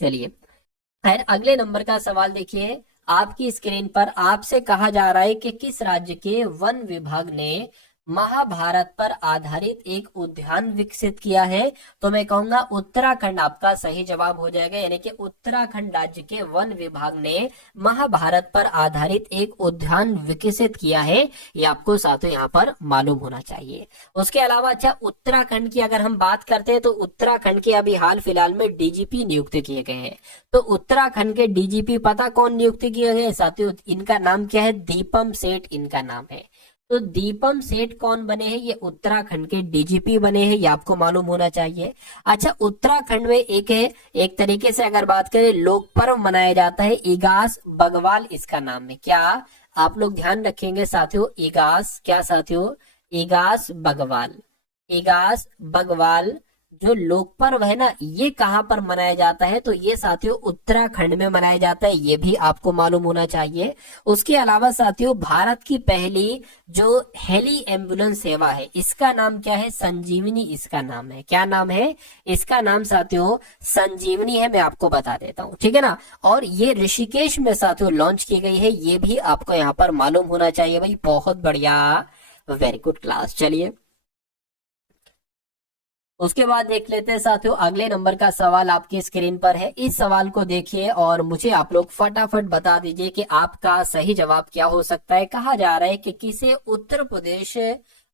चलिए खैर अगले नंबर का सवाल देखिए, आपकी स्क्रीन पर आपसे कहा जा रहा है कि किस राज्य के वन विभाग ने महाभारत पर आधारित एक उद्यान विकसित किया है? तो मैं कहूंगा उत्तराखंड आपका सही जवाब हो जाएगा, यानी कि उत्तराखंड राज्य के वन विभाग ने महाभारत पर आधारित एक उद्यान विकसित किया है। ये आपको साथियों यहाँ पर मालूम होना चाहिए। उसके अलावा अच्छा उत्तराखंड की अगर हम बात करते हैं तो उत्तराखंड के अभी हाल फिलहाल में डीजीपी नियुक्त किए गए हैं। तो उत्तराखंड के डीजीपी पता कौन नियुक्त किए गए साथियों? इनका नाम क्या है? दीपम सेठ इनका नाम है। तो दीपम सेठ कौन बने हैं? ये उत्तराखंड के डीजीपी बने हैं, ये आपको मालूम होना चाहिए। अच्छा उत्तराखंड में एक तरीके से अगर बात करें लोक पर्व मनाया जाता है, इगास बगवाल इसका नाम है। क्या आप लोग ध्यान रखेंगे साथियों? इगास क्या साथियों? इगास बगवाल। इगास बगवाल जो लोक पर्व है ना, ये कहां पर मनाया जाता है? तो ये साथियों उत्तराखंड में मनाया जाता है, ये भी आपको मालूम होना चाहिए। उसके अलावा साथियों भारत की पहली जो हेली एम्बुलेंस सेवा है, इसका नाम क्या है? संजीवनी इसका नाम है। क्या नाम है इसका? नाम साथियों संजीवनी है, मैं आपको बता देता हूँ, ठीक है ना। और ये ऋषिकेश में साथियों लॉन्च की गई है, ये भी आपको यहाँ पर मालूम होना चाहिए भाई। बहुत बढ़िया, वेरी गुड क्लास। चलिए उसके बाद देख लेते हैं साथियों अगले नंबर का सवाल आपकी स्क्रीन पर है। इस सवाल को देखिए और मुझे आप लोग फटाफट बता दीजिए कि आपका सही जवाब क्या हो सकता है। कहा जा रहा है कि किसे उत्तर प्रदेश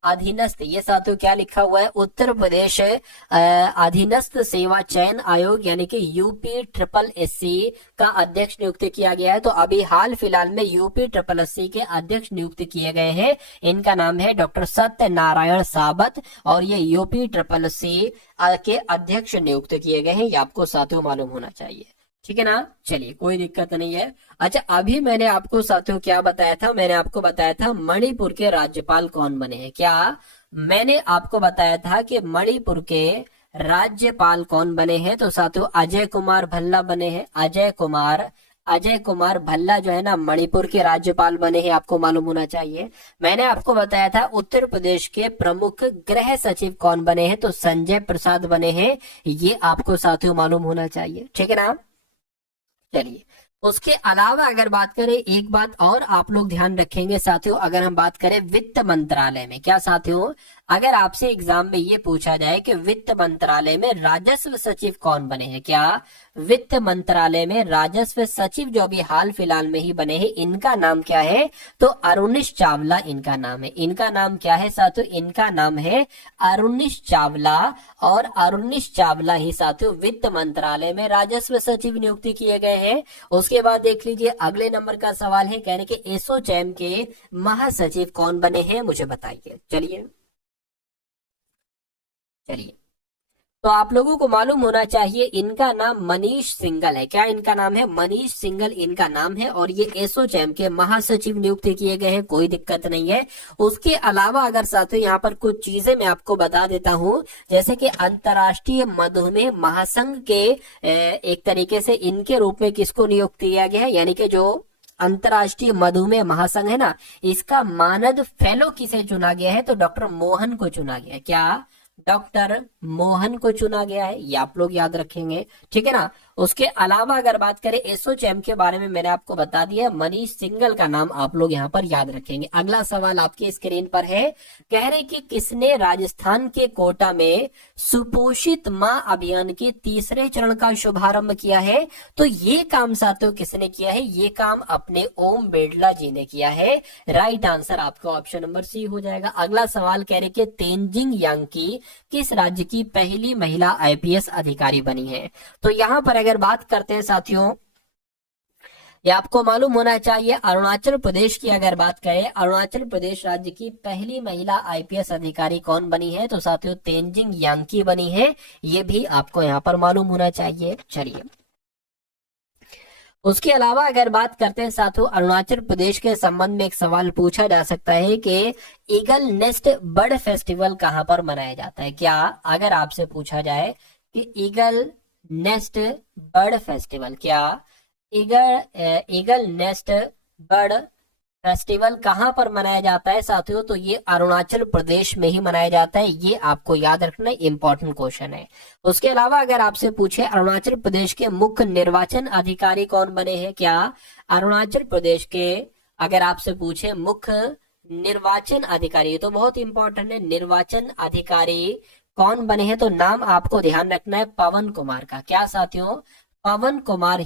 अधीनस्थ, ये साथियों क्या लिखा हुआ है? उत्तर प्रदेश अधीनस्थ सेवा चयन आयोग यानी कि यूपी ट्रिपल एससी का अध्यक्ष नियुक्त किया गया है। तो अभी हाल फिलहाल में यूपी ट्रिपल एससी के अध्यक्ष नियुक्त किए गए हैं। इनका नाम है डॉक्टर सत्यनारायण साबत और ये यूपी ट्रिपल एससी के अध्यक्ष नियुक्त किए गए हैं, ये आपको साथियों मालूम होना चाहिए, ठीक है ना। चलिए कोई दिक्कत नहीं है। अच्छा अभी मैंने आपको साथियों क्या बताया था? मैंने आपको बताया था मणिपुर के राज्यपाल कौन बने हैं। क्या मैंने आपको बताया था कि मणिपुर के राज्यपाल कौन बने हैं? तो साथियों अजय कुमार भल्ला बने हैं। अजय कुमार भल्ला जो है ना मणिपुर के राज्यपाल बने हैं, आपको मालूम होना चाहिए। मैंने आपको बताया था उत्तर प्रदेश के प्रमुख गृह सचिव कौन बने हैं? तो संजय प्रसाद बने हैं, ये आपको साथियों मालूम होना चाहिए, ठीक है ना। चलिए उसके अलावा अगर बात करें, एक बात और आप लोग ध्यान रखेंगे साथियों, अगर हम बात करें वित्त मंत्रालय में, क्या साथियों अगर आपसे एग्जाम में ये पूछा जाए कि वित्त मंत्रालय में राजस्व सचिव कौन बने हैं? क्या वित्त मंत्रालय में राजस्व सचिव जो अभी हाल फिलहाल में ही बने हैं, इनका नाम क्या है? तो अरुणिश चावला इनका नाम है। इनका नाम क्या है साथियों? इनका नाम है अरुणिश चावला और अरुणिश चावला ही साथियों वित्त मंत्रालय में राजस्व सचिव नियुक्ति किए गए हैं। उसके बाद देख लीजिए अगले नंबर का सवाल है, कहने के एसोचैम के महासचिव कौन बने हैं, मुझे बताइए। चलिए तो आप लोगों को मालूम होना चाहिए इनका नाम मनीष सिंघल है। क्या इनका नाम है? मनीष सिंघल इनका नाम है और ये एसोचैम के महासचिव नियुक्त किए गए हैं, कोई दिक्कत नहीं है। उसके अलावा अगर साथियों यहाँ पर कुछ चीजें मैं आपको बता देता हूँ, जैसे कि अंतर्राष्ट्रीय मधुमेह महासंघ के एक तरीके से इनके रूप में किसको नियुक्त किया गया है, यानी कि जो अंतर्राष्ट्रीय मधुमेह महासंघ है ना, इसका मानद फेलो किसे चुना गया है? तो डॉक्टर मोहन को चुना गया है। क्या डॉक्टर मोहन को चुना गया है, ये आप लोग याद रखेंगे, ठीक है ना। उसके अलावा अगर बात करें एसोचैम के बारे में मैंने आपको बता दिया, मनीष सिंघल का नाम आप लोग यहाँ पर याद रखेंगे। अगला सवाल आपके स्क्रीन पर है, कह रहे कि किसने राजस्थान के कोटा में सुपोषित माँ अभियान के तीसरे चरण का शुभारंभ किया है? तो ये काम साथियों किसने किया है? ये काम अपने ओम बिड़ला जी ने किया है। राइट आंसर आपका ऑप्शन नंबर सी हो जाएगा। अगला सवाल कह रहे कि तेंजिंग यांकी किस राज्य की पहली महिला आईपीएस अधिकारी बनी है? तो यहाँ पर अगर बात करते हैं साथियों, ये आपको मालूम होना चाहिए अरुणाचल प्रदेश की अगर बात करें, अरुणाचल प्रदेश राज्य की पहली महिला आईपीएस अधिकारी कौन बनी है? तो साथियों तेंजिंग यांकी बनी है, ये भी आपको यहाँ पर मालूम होना चाहिए। चलिए उसके अलावा अगर बात करते हैं साथियों, अरुणाचल प्रदेश के संबंध में एक सवाल पूछा जा सकता है कि ईगल नेस्ट बर्ड फेस्टिवल कहाँ पर मनाया जाता है। क्या अगर आपसे पूछा जाए कि ईगल नेस्ट बर्ड फेस्टिवल, क्या ईगल नेस्ट बर्ड फेस्टिवल कहाँ पर मनाया जाता है साथियों, तो ये अरुणाचल प्रदेश में ही मनाया जाता है। ये आपको याद रखना इंपॉर्टेंट क्वेश्चन है। उसके अलावा अगर आपसे पूछे अरुणाचल प्रदेश के मुख्य निर्वाचन अधिकारी कौन बने हैं, क्या अरुणाचल प्रदेश के अगर आपसे पूछे मुख्य निर्वाचन अधिकारी, तो बहुत इंपॉर्टेंट है, निर्वाचन अधिकारी कौन बने हैं, तो नाम आपको ध्यान रखना है पवन कुमार का। क्या साथियों, पवन कुमार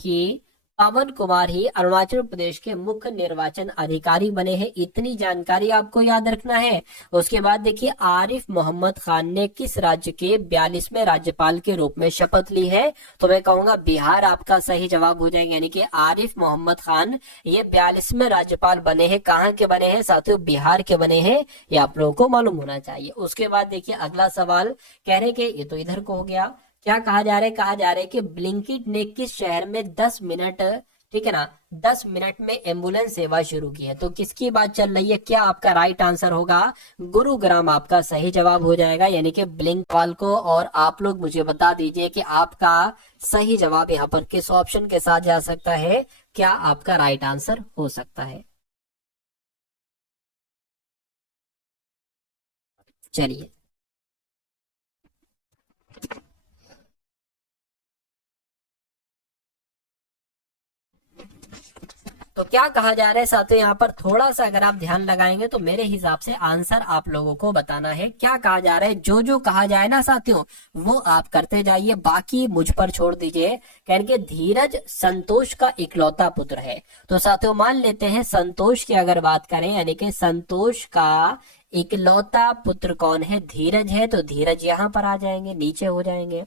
ही अरुणाचल प्रदेश के मुख्य निर्वाचन अधिकारी बने हैं। इतनी जानकारी आपको याद रखना है। उसके बाद देखिए, आरिफ मोहम्मद खान ने किस राज्य के 42वें राज्यपाल के रूप में शपथ ली है, तो मैं कहूंगा बिहार आपका सही जवाब हो जाएगा। यानी कि आरिफ मोहम्मद खान ये 42वें राज्यपाल बने हैं। कहाँ के बने हैं साथियों, बिहार के बने हैं। ये आप लोगों को मालूम होना चाहिए। उसके बाद देखिए अगला सवाल, कह रहे कि ये तो इधर को हो गया, क्या कहा जा रहा है, कहा जा रहा है कि ब्लिंकिट ने किस शहर में 10 मिनट, ठीक है ना, 10 मिनट में एम्बुलेंस सेवा शुरू की है। तो किसकी बात चल रही है, क्या आपका राइट आंसर होगा गुरुग्राम आपका सही जवाब हो जाएगा। यानी कि ब्लिंक वाल को, और आप लोग मुझे बता दीजिए कि आपका सही जवाब यहाँ पर किस ऑप्शन के साथ जा सकता है, क्या आपका राइट आंसर हो सकता है। चलिए, तो क्या कहा जा रहा है साथियों, यहाँ पर थोड़ा सा अगर आप ध्यान लगाएंगे तो मेरे हिसाब से आंसर आप लोगों को बताना है। क्या कहा जा रहा है, जो जो कहा जाए ना साथियों वो आप करते जाइए, बाकी मुझ पर छोड़ दीजिए। कहेंगे धीरज संतोष का इकलौता पुत्र है। तो साथियों मान लेते हैं संतोष की अगर बात करें, यानी कि संतोष का इकलौता पुत्र कौन है, धीरज है। तो धीरज यहाँ पर आ जाएंगे, नीचे हो जाएंगे।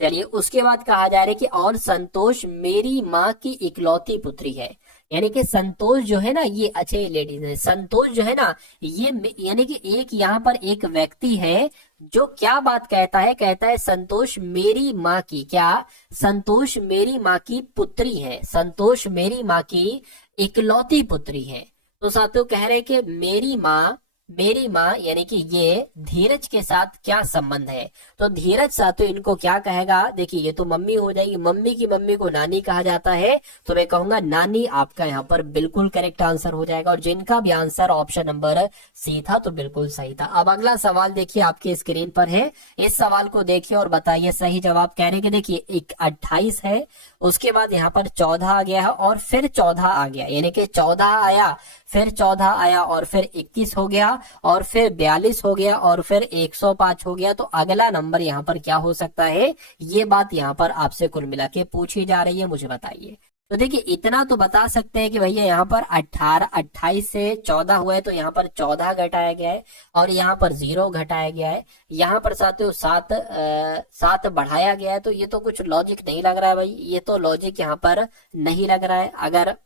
चलिए, उसके बाद कहा जा रहा है कि और संतोष मेरी माँ की इकलौती पुत्री है। यानी कि संतोष जो है ना, ये अच्छे लेडीज है, संतोष जो है ना ये यानी कि एक यहाँ पर एक व्यक्ति है जो क्या बात कहता है, कहता है संतोष मेरी माँ की, क्या संतोष मेरी माँ की पुत्री है, संतोष मेरी माँ की इकलौती पुत्री है। तो साथियों कह रहे कि मेरी माँ यानी कि ये धीरज के साथ क्या संबंध है। तो धीरज साथियों इनको क्या कहेगा, देखिए ये तो मम्मी हो जाएगी, मम्मी की मम्मी को नानी कहा जाता है। तो मैं कहूंगा नानी आपका यहाँ पर बिल्कुल करेक्ट आंसर हो जाएगा। और जिनका भी आंसर ऑप्शन नंबर सी था तो बिल्कुल सही था। अब अगला सवाल देखिए आपके स्क्रीन पर है, इस सवाल को देखिए और बताइए सही जवाब। कह रहे कि देखिए एक 28 है, उसके बाद यहाँ पर 14 आ गया है और फिर 14 आ गया, यानी कि 14 आया, फिर 14 आया और फिर 21 हो गया और फिर 42 हो गया और फिर 105 हो गया। तो अगला नंबर यहाँ पर क्या हो सकता है, ये बात यहाँ पर आपसे कुल मिला के पूछी जा रही है, मुझे बताइए। तो देखिए इतना तो बता सकते हैं कि भैया यहाँ पर 28 से 14 हुआ है, तो यहाँ पर 14 घटाया गया है और यहाँ पर 0 घटाया गया है, यहाँ पर साथियों 7 बढ़ाया गया है। तो ये तो कुछ लॉजिक नहीं लग रहा है भाई, ये तो लॉजिक यहाँ पर नहीं लग रहा है। अगर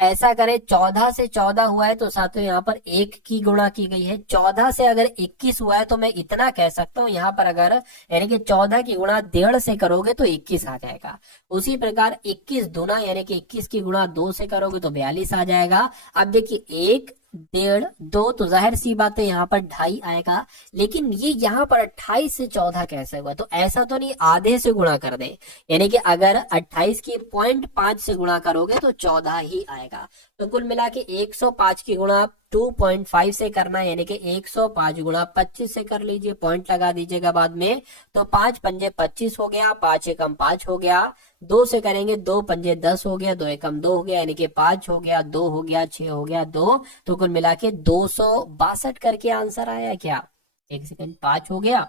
ऐसा करें 14 से 14 हुआ है तो साथियों यहाँ पर 1 की गुणा की गई है। 14 से अगर 21 हुआ है तो मैं इतना कह सकता हूँ यहाँ पर अगर यानी कि 14 की गुणा 1.5 से करोगे तो 21 आ जाएगा। उसी प्रकार 21 दूना यानी कि 21 की गुणा 2 से करोगे तो 42 आ जाएगा। अब देखिए 1, 1.5, 2, तो जाहिर सी बात है यहाँ पर 2.5 आएगा। लेकिन ये यहाँ पर 28 से 14 कैसे हुआ, तो ऐसा तो नहीं आधे से गुणा कर दे, यानी कि अगर 28 की 0.5 से गुणा करोगे तो 14 ही आएगा। तो कुल मिला के 105 की गुणा 2.5 से करना है, यानी कि 105 गुणा 25 से कर लीजिए, पॉइंट लगा दीजिएगा बाद में। तो 5 पंजे 25 हो गया, 5 एकम 5 हो गया, 2 से करेंगे 2 पंजे 10 हो गया, 2 एकम 2 हो गया, यानी कि 5 हो गया, 2 हो गया, 6 हो गया, 2। तो कुल मिला के 262 करके आंसर आया क्या, एक सेकंड, 5 हो गया,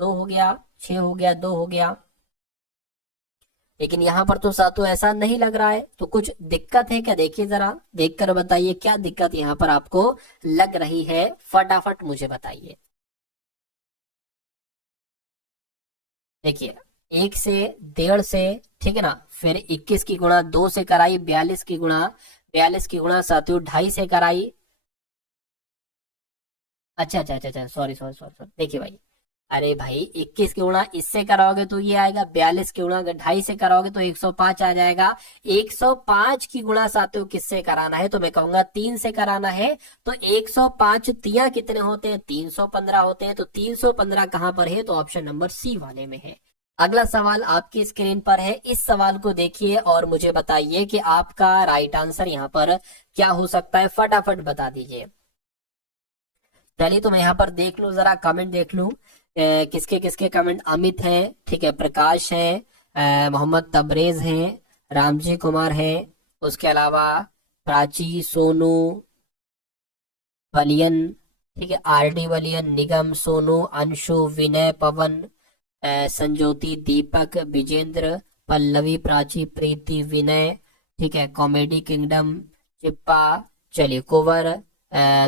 2 हो गया, 6 हो गया, 2 हो गया। लेकिन यहाँ पर तो सातों ऐसा नहीं लग रहा है, तो कुछ दिक्कत है क्या, देखिए जरा देख कर बताइए क्या दिक्कत यहाँ पर आपको लग रही है, फटाफट मुझे बताइए। देखिए 1 से 1.5 से, ठीक है ना, फिर 21 की गुणा 2 से कराई, 42 की गुणा साथियों 2.5 से कराई। अच्छा अच्छा अच्छा अच्छा, सॉरी सॉरी सॉरी सॉरी, देखिए भाई अरे भाई 21 के गुणा इससे कराओगे तो ये आएगा, 42 के गुणा 2.5 से कराओगे तो 105 आ जाएगा। 105 की गुणा साथियों किससे कराना है, तो मैं कहूंगा 3 से कराना है। तो 105 तिया कितने होते हैं, 315 होते हैं। तो 315 कहां पर है, तो ऑप्शन नंबर सी वाले में है। अगला सवाल आपकी स्क्रीन पर है, इस सवाल को देखिए और मुझे बताइए कि आपका राइट आंसर यहाँ पर क्या हो सकता है, फटाफट बता दीजिए। चलिए तो मैं यहाँ पर देख लूं, जरा कमेंट देख लूं किसके किसके कमेंट। अमित है, ठीक है, प्रकाश है, मोहम्मद तबरेज है, रामजी कुमार है, उसके अलावा प्राची, सोनू, वलियन, ठीक है, आरडी वलियन, निगम, सोनू, अंशु, विनय, पवन, संजोति, दीपक, विजेंद्र, पल्लवी, प्राची, प्रीति, विनय, ठीक है, कॉमेडी किंगडम, चिप्पा, चलिए कुंवर,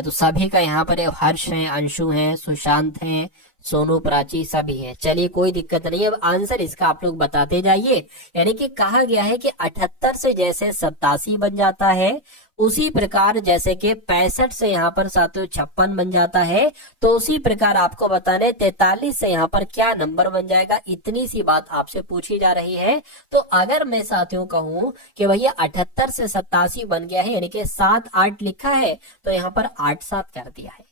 तो सभी का यहाँ पर हर्ष है, अंशु है, सुशांत है, सोनू, प्राची सभी है। चलिए कोई दिक्कत नहीं है, अब आंसर इसका आप लोग बताते जाइए। यानी कि कहा गया है कि 78 से जैसे 87 बन जाता है, उसी प्रकार जैसे कि 65 से यहाँ पर साथियों 56 बन जाता है, तो उसी प्रकार आपको बताने 43 से यहाँ पर क्या नंबर बन जाएगा, इतनी सी बात आपसे पूछी जा रही है। तो अगर मैं साथियों कहूं कि भैया 78 से 87 बन गया है, यानी कि 7 8 लिखा है, तो यहाँ पर 8 7 कर दिया है।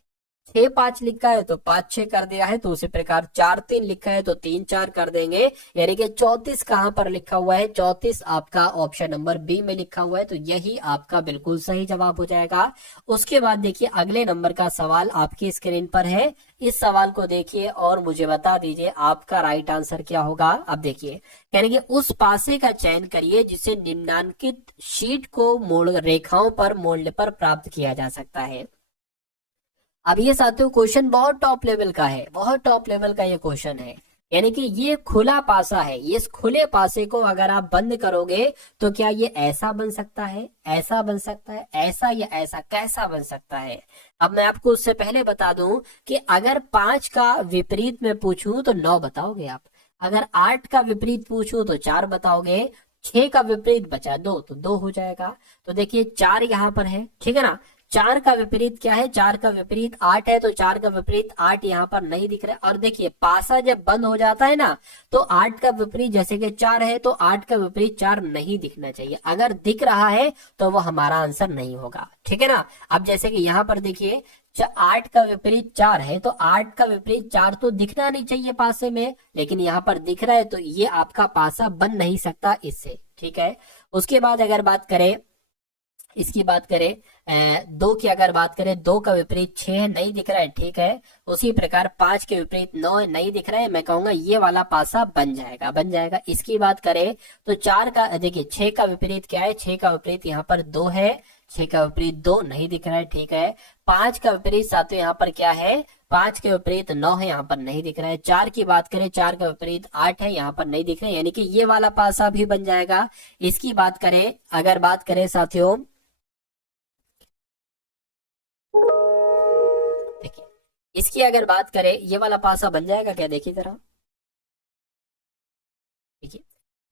6 5 लिखा है तो 5 6 कर दिया है, तो उसी प्रकार 4 3 लिखा है तो 3 4 कर देंगे। यानी कि 34 कहां पर लिखा हुआ है, 34 आपका ऑप्शन नंबर बी में लिखा हुआ है, तो यही आपका बिल्कुल सही जवाब हो जाएगा। उसके बाद देखिए अगले नंबर का सवाल आपकी स्क्रीन पर है, इस सवाल को देखिए और मुझे बता दीजिए आपका राइट आंसर क्या होगा। अब देखिए यानी कि उस पासे का चयन करिए जिसे निम्नांकित शीट को मोड़ रेखाओं पर मोड़ने पर प्राप्त किया जा सकता है। अब ये साथियों क्वेश्चन बहुत टॉप लेवल का है, बहुत टॉप लेवल का ये क्वेश्चन है। यानी कि ये खुला पासा है, इस खुले पासे को अगर आप बंद करोगे तो क्या ये ऐसा बन सकता है, ऐसा बन सकता है, ऐसा या ऐसा, कैसा बन सकता है। अब मैं आपको उससे पहले बता दूं कि अगर 5 का विपरीत में पूछूं तो 9 बताओगे आप, अगर 8 का विपरीत पूछूं तो 4 बताओगे, 6 का विपरीत बचा 2 तो 2 हो जाएगा। तो देखिए 4 यहाँ पर है, ठीक है ना। 4 का विपरीत क्या है, 4 का विपरीत 8 है, तो 4 का विपरीत 8 यहाँ पर नहीं दिख रहा है। और देखिए पासा जब बंद हो जाता है ना, तो 8 का विपरीत जैसे कि 4 है, तो 8 का विपरीत 4 नहीं दिखना चाहिए। अगर दिख रहा है तो वो हमारा आंसर नहीं होगा, ठीक है ना। अब जैसे कि यहाँ पर देखिए 8 का विपरीत 4 है, तो 8 का विपरीत 4 तो दिखना नहीं चाहिए पासे में, लेकिन यहाँ पर दिख रहा है, तो ये आपका पासा बन नहीं सकता इससे, ठीक है। उसके बाद अगर बात करें, इसकी बात करें 2 की, अगर बात करें 2 का विपरीत 6 है, नहीं दिख रहा है, ठीक है। उसी प्रकार 5 के विपरीत 9 है, नहीं दिख रहा है, मैं कहूंगा ये वाला पासा बन जाएगा, बन जाएगा। इसकी बात करें तो 4 का, देखिए 6 का विपरीत क्या है, 6 का विपरीत यहाँ पर 2 है, 6 का विपरीत 2 नहीं दिख रहा है, ठीक है। 5 का विपरीत साथियों यहाँ पर क्या है, 5 के विपरीत 9 है, यहाँ पर नहीं दिख रहा है। 4 की बात करें, 4 का विपरीत 8 है, यहाँ पर नहीं दिख रहा है, यानी कि ये वाला पासा भी बन जाएगा। इसकी बात करें, अगर बात करें साथियों, देखिए इसकी अगर बात करें, ये वाला पासा बन जाएगा क्या, देखिए जरा, देखिए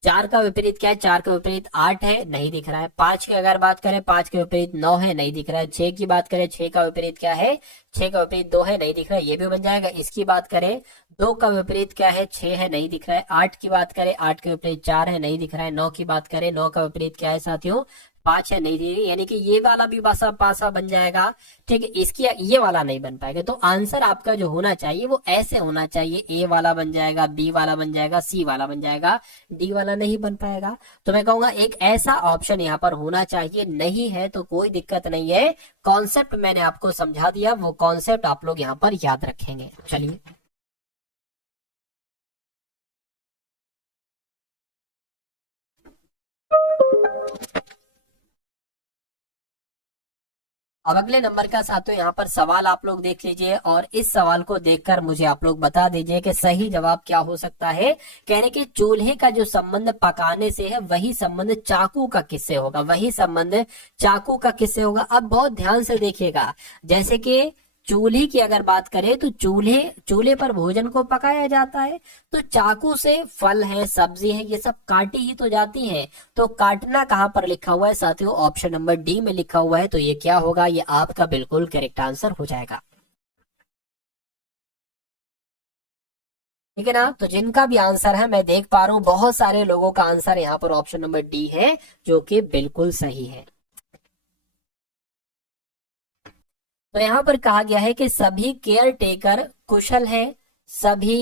4 का विपरीत क्या है, 4 का विपरीत 8 है, नहीं दिख रहा है। 5 की अगर बात करें, 5 के विपरीत 9 है, नहीं दिख रहा है। 6 की बात करें, 6 का विपरीत क्या है, 6 का विपरीत 2 है, नहीं दिख रहा है, ये भी बन जाएगा। इसकी बात करें 2 का विपरीत क्या है, 6 है, नहीं दिख रहा है। 8 की बात करें, 8 के विपरीत 4 है, नहीं दिख रहा है। 9 की बात करें, 9 का विपरीत क्या है साथियों, 5 है, नहीं दिख रही, यानी कि ये वाला भी पासा पासा बन जाएगा, ठीक है। इसकी ये वाला नहीं बन पाएगा, तो आंसर आपका जो होना चाहिए वो ऐसे होना चाहिए, ए वाला बन जाएगा, बी वाला बन जाएगा, सी वाला बन जाएगा, डी वाला नहीं बन पाएगा। तो मैं कहूंगा एक ऐसा ऑप्शन यहाँ पर होना चाहिए, नहीं है तो कोई दिक्कत नहीं है। कॉन्सेप्ट मैंने आपको समझा दिया, वो कॉन्सेप्ट आप लोग यहाँ पर याद रखेंगे। चलिए अब अगले नंबर का साथियों यहाँ पर सवाल आप लोग देख लीजिए और इस सवाल को देखकर मुझे आप लोग बता दीजिए कि सही जवाब क्या हो सकता है। कहने के चूल्हे का जो संबंध पकाने से है वही संबंध चाकू का किससे होगा, वही संबंध चाकू का किससे होगा। अब बहुत ध्यान से देखिएगा, जैसे कि चूल्हे की अगर बात करें तो चूल्हे चूल्हे पर भोजन को पकाया जाता है, तो चाकू से फल है, सब्जी है, ये सब काटी ही तो जाती हैं। तो काटना कहाँ पर लिखा हुआ है साथियों, ऑप्शन नंबर डी में लिखा हुआ है, तो ये क्या होगा, ये आपका बिल्कुल करेक्ट आंसर हो जाएगा। ठीक है ना। तो जिनका भी आंसर है, मैं देख पा रहा हूं बहुत सारे लोगों का आंसर यहाँ पर ऑप्शन नंबर डी है, जो कि बिल्कुल सही है। तो यहाँ पर कहा गया है कि सभी केयर टेकर कुशल है। सभी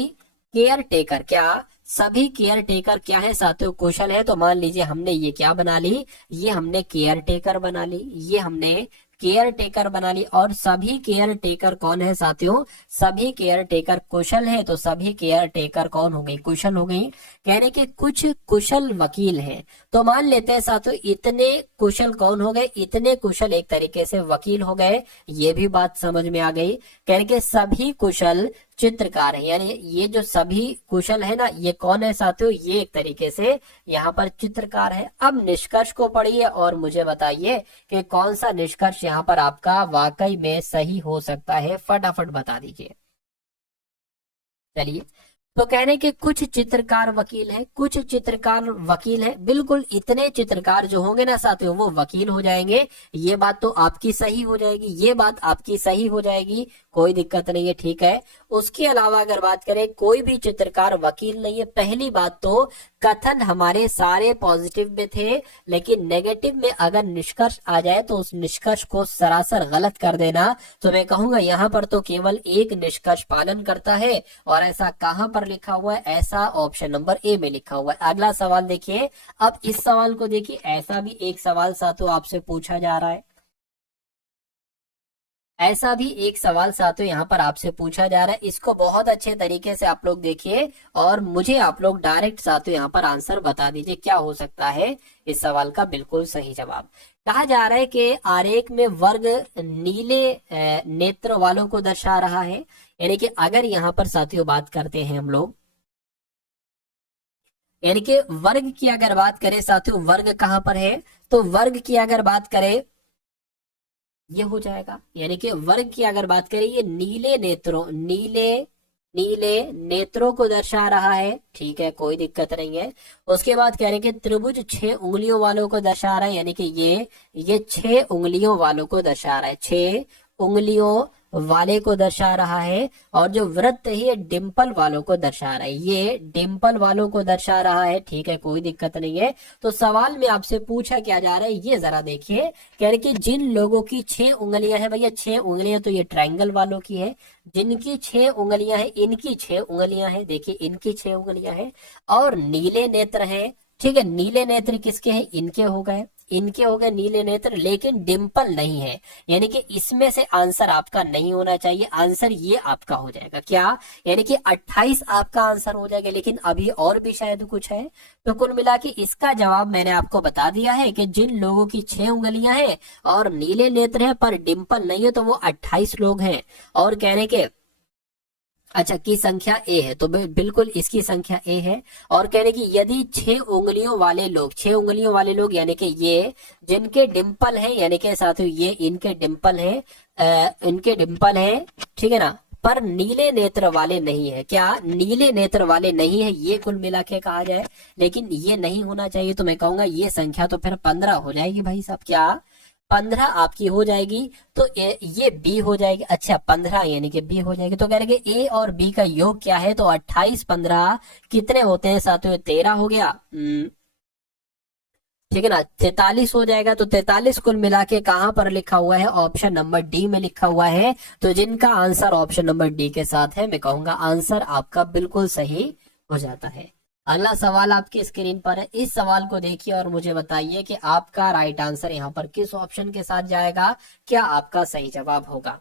केयर टेकर क्या, सभी केयर टेकर क्या है साथियों, कुशल है। तो मान लीजिए हमने ये क्या बना ली, ये हमने केयर टेकर बना ली, ये हमने केयर टेकर बना ली। और सभी केयर टेकर कौन है साथियों, सभी केयर टेकर कुशल है। तो सभी केयर टेकर कौन हो गई, कुशल हो गई। कहने के कुछ कुशल वकील हैं। तो मान लेते हैं साथियों इतने कुशल कौन हो गए, इतने कुशल एक तरीके से वकील हो गए, ये भी बात समझ में आ गई। कहने के सभी कुशल चित्रकार है, यानी ये जो सभी कुशल है ना, ये कौन है साथियों, ये एक तरीके से यहाँ पर चित्रकार है। अब निष्कर्ष को पढ़िए और मुझे बताइए कि कौन सा निष्कर्ष यहाँ पर आपका वाकई में सही हो सकता है, फटाफट बता दीजिए। चलिए, तो कहने के कुछ चित्रकार वकील है, कुछ चित्रकार वकील है, बिल्कुल इतने चित्रकार जो होंगे ना साथियों वो वकील हो जाएंगे। ये बात तो आपकी सही हो जाएगी, ये बात आपकी सही हो जाएगी, कोई दिक्कत नहीं है, ठीक है। उसके अलावा अगर बात करें, कोई भी चित्रकार वकील नहीं है। पहली बात तो कथन हमारे सारे पॉजिटिव में थे, लेकिन नेगेटिव में अगर निष्कर्ष आ जाए तो उस निष्कर्ष को सरासर गलत कर देना। तो मैं कहूंगा यहाँ पर तो केवल एक निष्कर्ष पालन करता है, और ऐसा कहां पर लिखा हुआ है, ऐसा ऑप्शन नंबर ए में लिखा हुआ है। अगला सवाल देखिए, अब इस सवाल को देखिए, ऐसा भी एक सवाल साथियों आपसे पूछा जा रहा है, ऐसा भी एक सवाल साथियों यहाँ पर आपसे पूछा जा रहा है। इसको बहुत अच्छे तरीके से आप लोग देखिए और मुझे आप लोग डायरेक्ट साथियों यहाँ पर आंसर बता दीजिए क्या हो सकता है इस सवाल का बिल्कुल सही जवाब। कहा जा रहा है कि आरेख में वर्ग नीले नेत्र वालों को दर्शा रहा है। यानी कि अगर यहाँ पर साथियों बात करते हैं हम लोग, यानी कि वर्ग की अगर बात करें साथियों, वर्ग कहां पर है, तो वर्ग की अगर बात करें ये हो जाएगा। यानी कि वर्ग की अगर बात करें, ये नीले नेत्रों, नीले नेत्रों को दर्शा रहा है, ठीक है, कोई दिक्कत नहीं है। उसके बाद कह रहे हैं कि त्रिभुज 6 उंगलियों वालों को दर्शा रहा है, यानी कि ये 6 उंगलियों वालों को दर्शा रहा है, 6 उंगलियों वाले को दर्शा रहा है। और जो वृत्त है ये डिंपल वालों को दर्शा रहा है, ये डिंपल वालों को दर्शा रहा है, ठीक है, कोई दिक्कत नहीं है। तो सवाल में आपसे पूछा क्या जा रहा है, ये जरा देखिए। कह रहे कि जिन लोगों की 6 उंगलियां हैं, भैया 6 उंगलियां तो ये ट्रायंगल वालों की है, जिनकी 6 उंगलियां हैं, इनकी 6 उंगलियां हैं, देखिए इनकी 6 उंगलियां हैं, और नीले नेत्र हैं, ठीक है। नीले नेत्र किसके हैं, इनके हो गए, इनके हो गए नीले नेत्र, लेकिन डिंपल नहीं है। यानी कि इसमें से आंसर आपका नहीं होना चाहिए, आंसर ये आपका हो जाएगा क्या, यानी कि 28 आपका आंसर हो जाएगा। लेकिन अभी और भी शायद कुछ है। तो कुल मिला के इसका जवाब मैंने आपको बता दिया है कि जिन लोगों की 6 उंगलियां हैं और नीले नेत्र है पर डिंपल नहीं है, तो वो 28 लोग हैं। और कहने के अच्छा की संख्या ए है, तो बिल्कुल इसकी संख्या ए है। और कह रहे कि यदि 6 उंगलियों वाले लोग, 6 उंगलियों वाले लोग यानी कि ये जिनके डिंपल है, यानी कि साथियों ये इनके डिंपल है, इनके डिंपल है, ठीक है ना, पर नीले नेत्र वाले नहीं है, क्या नीले नेत्र वाले नहीं है, ये कुल मिला के कहा जाए। लेकिन ये नहीं होना चाहिए, तो मैं कहूंगा ये संख्या तो फिर 15 हो जाएगी भाई साहब, क्या 15 आपकी हो जाएगी। तो ये बी हो जाएगी, अच्छा 15 यानी कि बी हो जाएगी। तो कह रहे कि ए और बी का योग क्या है, तो 28 15 कितने होते हैं साथियों, 13 हो गया, ठीक है ना, 43 हो जाएगा। तो 43 कुल मिला के कहां पर लिखा हुआ है, ऑप्शन नंबर डी में लिखा हुआ है। तो जिनका आंसर ऑप्शन नंबर डी के साथ है, मैं कहूंगा आंसर आपका बिल्कुल सही हो जाता है। अगला सवाल आपकी स्क्रीन पर है, इस सवाल को देखिए और मुझे बताइए कि आपका राइट आंसर यहाँ पर किस ऑप्शन के साथ जाएगा, क्या आपका सही जवाब होगा।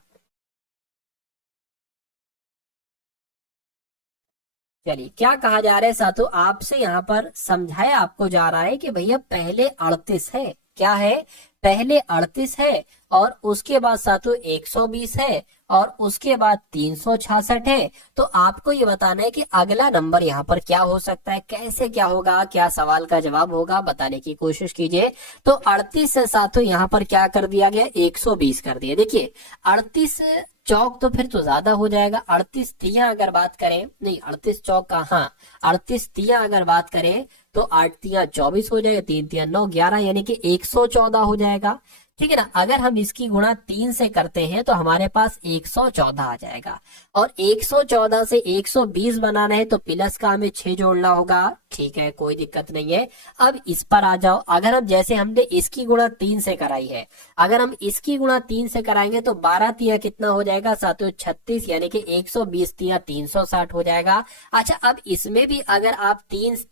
चलिए, क्या कहा जा रहा है साथियों, आपसे यहाँ पर समझाया आपको जा रहा है कि भैया पहले 38 है, क्या है, पहले 38 है, और उसके बाद साथियों 120 है, और उसके बाद 366 है। तो आपको ये बताना है कि अगला नंबर यहाँ पर क्या हो सकता है, कैसे क्या होगा, क्या सवाल का जवाब होगा, बताने की कोशिश कीजिए। तो 38 से साथियों यहाँ पर क्या कर दिया गया, 120 कर दिया। देखिए 38 चौक तो फिर तो ज्यादा हो जाएगा, 38 तिया अगर बात करें, नहीं 38 चौक का, हाँ 38 तिया अगर बात करें तो 8 तिया 24 हो जाएगा, 3 तिया 9 11, यानी कि 114 हो जाएगा। ठीक है ना। अगर हम इसकी गुणा 3 से करते हैं तो हमारे पास 114 आ जाएगा, और 114 से 120 बनाना है तो प्लस का हमें 6 जोड़ना होगा। ठीक है, कोई दिक्कत नहीं है। अब इस पर आ जाओ, अगर हम जैसे हमने इसकी गुणा 3 से कराई है, अगर हम इसकी गुणा 3 से कराएंगे तो 12 तिया कितना हो जाएगा साथियों, 36, यानी कि 120 तिया 360 हो जाएगा। अच्छा, अब इसमें भी अगर आप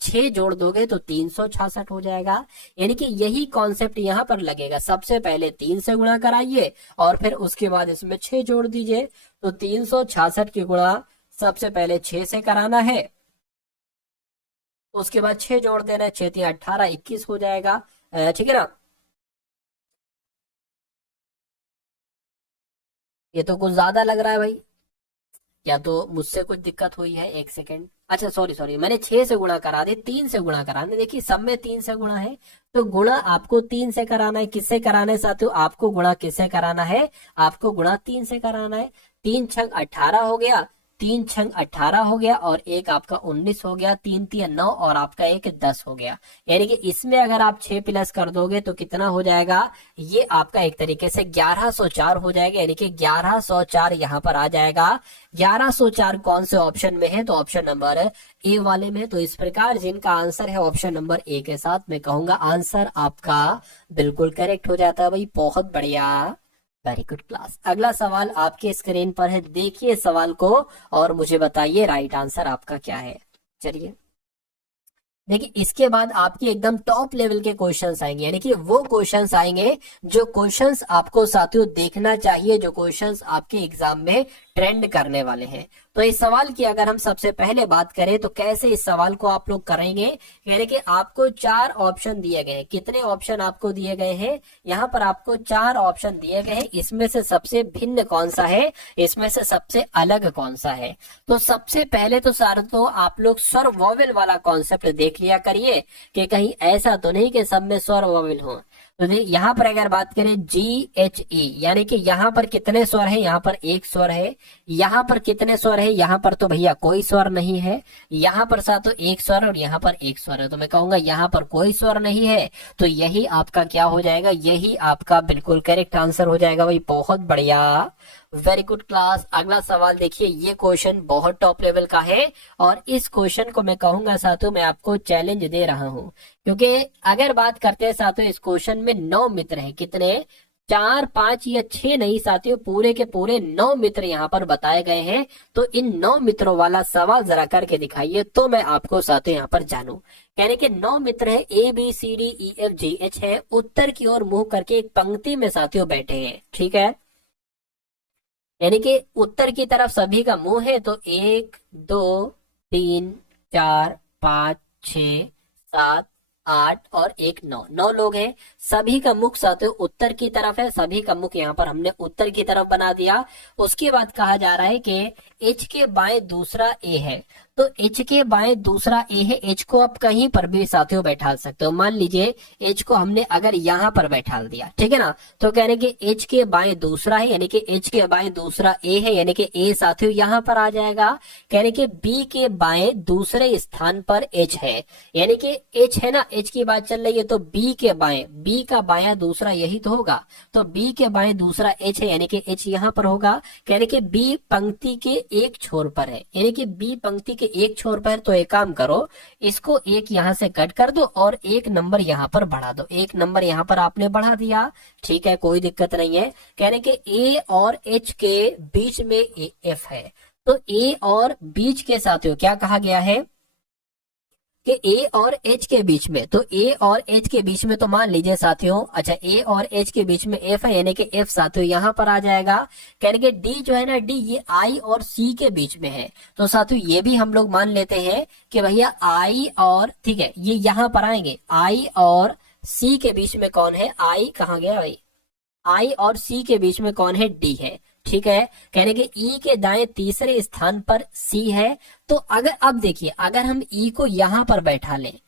6 जोड़ दोगे तो 366 हो जाएगा। यानी कि यही कॉन्सेप्ट यहाँ पर लगेगा, सबसे पहले 3 से गुणा कराइए और फिर उसके बाद इसमें 6 जोड़ दीजिए। तो 366 की गुणा सबसे पहले 6 से कराना है, उसके बाद 6 जोड़ देना है, 6 तिया 18, 21 हो जाएगा। ठीक है ना। ये तो कुछ ज्यादा लग रहा है भाई, या तो मुझसे कुछ दिक्कत हुई है, एक सेकेंड। अच्छा सॉरी सॉरी, मैंने 6 से गुणा करा दे, 3 से गुणा कराना। देखिए सब में 3 से गुणा है, तो गुणा आपको 3 से कराना है। किससे कराना है साथियों, आपको गुणा किससे कराना है, आपको गुणा 3 से कराना है। 3 छंग 18 हो गया, 3 छंग 18 हो गया, और एक आपका 19 हो गया, 3 तिया 9, और आपका एक 10 हो गया। यानी कि इसमें अगर आप 6 प्लस कर दोगे तो कितना हो जाएगा, ये आपका एक तरीके से 1104 हो जाएगा। यानी कि 1104 यहाँ पर आ जाएगा। 1104 कौन से ऑप्शन में है, तो ऑप्शन नंबर ए वाले में। तो इस प्रकार जिनका आंसर है ऑप्शन नंबर ए के साथ, मैं कहूंगा आंसर आपका बिल्कुल करेक्ट हो जाता है भाई। बहुत बढ़िया, वेरी गुड क्लास। अगला सवाल आपके स्क्रीन पर है, देखिए सवाल को और मुझे बताइए राइट आंसर आपका क्या है। चलिए देखिए, इसके बाद आपके एकदम टॉप लेवल के क्वेश्चंस आएंगे, यानी कि वो क्वेश्चंस आएंगे जो क्वेश्चंस आपको साथियों देखना चाहिए, जो क्वेश्चंस आपके एग्जाम में ट्रेंड करने वाले हैं। तो इस सवाल की अगर हम सबसे पहले बात करें तो कैसे इस सवाल को आप लोग करेंगे, यानी कि आपको 4 ऑप्शन दिए गए हैं। कितने ऑप्शन आपको दिए गए हैं, यहाँ पर आपको 4 ऑप्शन दिए गए हैं। इसमें से सबसे भिन्न कौन सा है, इसमें से सबसे अलग कौन सा है। तो सबसे पहले तो सारे तो आप लोग स्वर वॉवेल वाला कॉन्सेप्ट देख लिया करिए, कि कहीं ऐसा तो नहीं कि सब में स्वर वॉवेल हो। तो यहाँ पर अगर बात करें GHE, यानी कि यहाँ पर कितने स्वर है, यहाँ पर एक स्वर है। यहाँ पर कितने स्वर है, यहाँ पर तो भैया कोई स्वर नहीं है। यहाँ पर साथ तो एक स्वर और यहाँ पर एक स्वर है, तो मैं कहूंगा यहाँ पर कोई स्वर नहीं है। तो यही आपका क्या हो जाएगा, यही आपका बिल्कुल करेक्ट आंसर हो जाएगा भाई। बहुत बढ़िया, वेरी गुड क्लास। अगला सवाल देखिए, ये क्वेश्चन बहुत टॉप लेवल का है, और इस क्वेश्चन को मैं कहूंगा साथियों मैं आपको चैलेंज दे रहा हूं, क्योंकि अगर बात करते हैं साथियों इस क्वेश्चन में 9 मित्र हैं। कितने, 4 5 या 6 नहीं साथियों, पूरे के पूरे 9 मित्र यहाँ पर बताए गए हैं। तो इन 9 मित्रों वाला सवाल जरा करके दिखाइए, तो मैं आपको साथियों यहाँ पर जानूं। यानी कि 9 मित्र है, ABCDEFGH है, उत्तर की ओर मुंह करके एक पंक्ति में साथियों बैठे हैं। ठीक है, यानी कि उत्तर की तरफ सभी का मुंह है। तो 1 2 3 4 5 6 7 8 और एक 9, 9 लोग हैं। सभी का मुख साथियों उत्तर की तरफ है, सभी का मुख यहाँ पर हमने उत्तर की तरफ बना दिया। उसके बाद कहा जा रहा है कि H के बाएं दूसरा A है, तो H के बाएं दूसरा A है। H को आप कहीं पर भी साथियों बैठा सकते हो। मान लीजिए H को हमने अगर यहाँ पर बैठा दिया, ठीक है ना, तो कहने के H के बाएं दूसरा है, यानी कि H के बाएं दूसरा A है, यानी कि A साथियों यहाँ पर आ जाएगा। कहने के B के बाएं दूसरे स्थान पर H है, यानी कि H है ना, H की बात चल रही है, तो B के बाएं, B का बायां दूसरा यही तो होगा, तो B के बाएं दूसरा H है, यानी कि H यहाँ पर होगा। कहने के B पंक्ति के एक छोर पर है, यानी कि B पंक्ति के एक छोर पर। तो एक काम करो, इसको एक यहाँ से कट कर दो और एक नंबर यहाँ पर बढ़ा दो। एक नंबर यहाँ पर आपने बढ़ा दिया, ठीक है, कोई दिक्कत नहीं है। कहने के A और H के बीच में F है, तो A और बीच के साथियों क्या कहा गया है कि A और H के बीच में, तो A और H के बीच में, तो मान लीजिए साथियों, अच्छा A और H के बीच में F है, यानी कि F साथियों यहाँ पर आ जाएगा। कहने के D जो है ना, D ये I और C के बीच में है, तो साथियों ये भी हम लोग मान लेते हैं कि भैया I और, ठीक है, ये यहाँ पर आएंगे। I और C के बीच में कौन है, I कहाँ गया भाई, I और C के बीच में कौन है, D है, ठीक है। कहने के E के दाएं तीसरे स्थान पर C है। तो अगर अब देखिए, अगर हम E को यहां पर बैठा लें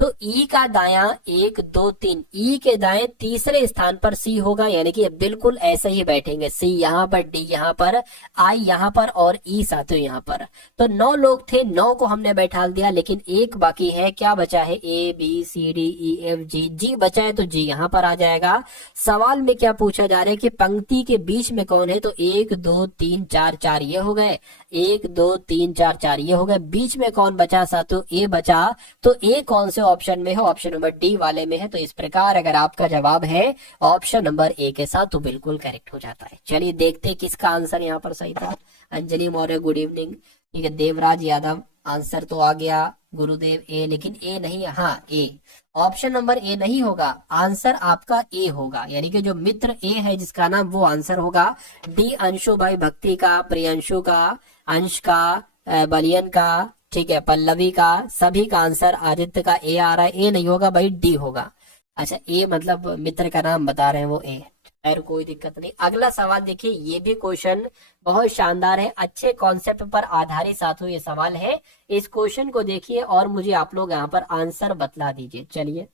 तो ई का दायां 1 2 3, ई के दाएं तीसरे स्थान पर सी होगा, यानी कि बिल्कुल ऐसे ही बैठेंगे, सी यहाँ पर, डी यहाँ पर, आई यहाँ पर और ई साथियों यहाँ पर। तो 9 लोग थे, 9 को हमने बैठा दिया, लेकिन एक बाकी है, क्या बचा है, A B C D E F G, G बचा है तो जी यहाँ पर आ जाएगा। सवाल में क्या पूछा जा रहा है कि पंक्ति के बीच में कौन है, तो 1 2 3 4, 4 ये हो गए, 1 2 3 4, 4 ये हो गए, बीच में कौन बचा साथियों, ए बचा। तो ए कौन से ऑप्शन में है, ऑप्शन नंबर डी वाले में है। तो इस प्रकार अगर आपका जवाब है ऑप्शन नंबर ए के साथ तो बिल्कुल करेक्ट हो जाता है। चलिए देखते हैं किसका आंसर यहाँ पर सही था। अंजलि मौर्य गुड इवनिंग, ठीक है। देवराज यादव आंसर तो आ गया, गुरुदेव ए, लेकिन ए नहीं, हाँ ए, ऑप्शन नंबर ए नहीं होगा, आंसर आपका ए होगा, यानी कि जो मित्र ए है जिसका नाम, वो आंसर होगा। डी अंशु भाई भक्ति का, प्रियंशु का, अंश का, बलियन का, ठीक है, पल्लवी का, सभी का आंसर आदित्य का ए आ रहा है। ए नहीं होगा भाई, डी होगा। अच्छा ए मतलब मित्र का नाम बता रहे हैं वो ए, खैर कोई दिक्कत नहीं। अगला सवाल देखिए, ये भी क्वेश्चन बहुत शानदार है, अच्छे कॉन्सेप्ट पर आधारित साथियों ये सवाल है। इस क्वेश्चन को देखिए और मुझे आप लोग यहाँ पर आंसर बतला दीजिए। चलिए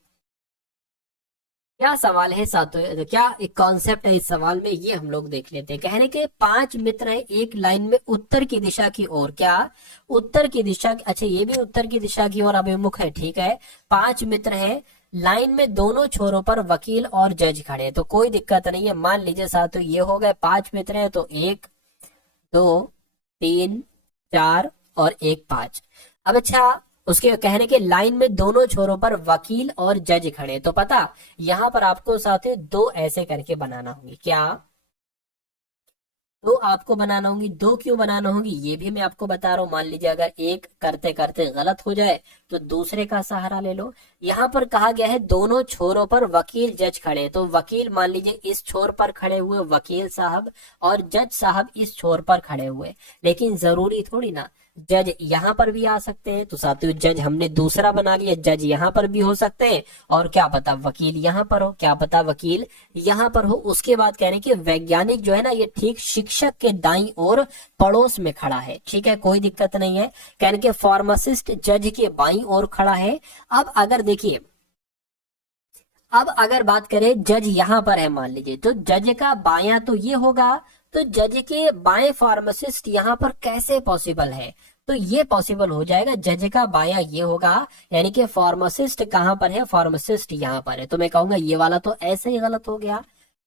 क्या सवाल है साथियों, क्या एक कॉन्सेप्ट है इस सवाल में, ये हम लोग देख लेते हैं। कहने के 5 मित्र हैं एक लाइन में उत्तर की दिशा की ओर, क्या उत्तर की दिशा, अच्छा ये भी उत्तर की दिशा की ओर अभिमुख है, ठीक है। 5 मित्र हैं, लाइन में दोनों छोरों पर वकील और जज खड़े, तो कोई दिक्कत नहीं है। मान लीजिए साथियों ये हो गए 5 मित्र हैं, तो 1 2 3 4 और 1 5। अब अच्छा उसके कहने के लाइन में दोनों छोरों पर वकील और जज खड़े, तो पता यहां पर आपको साथियों 2 ऐसे करके बनाना होंगे, क्या तो आपको बनाना होंगी। 2 क्यों बनाना होंगी ये भी मैं आपको बता रहा हूं। मान लीजिए अगर एक करते करते गलत हो जाए तो दूसरे का सहारा ले लो। यहाँ पर कहा गया है दोनों छोरों पर वकील जज खड़े, तो वकील मान लीजिए इस छोर पर खड़े हुए वकील साहब और जज साहब इस छोर पर खड़े हुए, लेकिन जरूरी थोड़ी ना जज यहाँ पर भी आ सकते हैं। तो साथियों जज हमने दूसरा बना लिया, जज यहाँ पर भी हो सकते हैं और क्या पता वकील यहाँ पर हो, क्या पता वकील यहाँ पर हो। उसके बाद कहने की वैज्ञानिक जो है ना ये ठीक शिक्षक के दाईं ओर पड़ोस में खड़ा है, ठीक है, कोई दिक्कत नहीं है। कहने के फार्मासिस्ट जज के बाईं ओर खड़ा है। अब अगर देखिए, अब अगर बात करें जज यहाँ पर है मान लीजिए, तो जज का बायां तो ये होगा, तो जज के बाएं फार्मासिस्ट यहाँ पर कैसे पॉसिबल है, तो ये पॉसिबल हो जाएगा, जज का बायां ये होगा, यानी कि फार्मासिस्ट कहाँ पर है, फार्मासिस्ट यहाँ पर है। तो मैं कहूंगा ये वाला तो ऐसे ही गलत हो गया,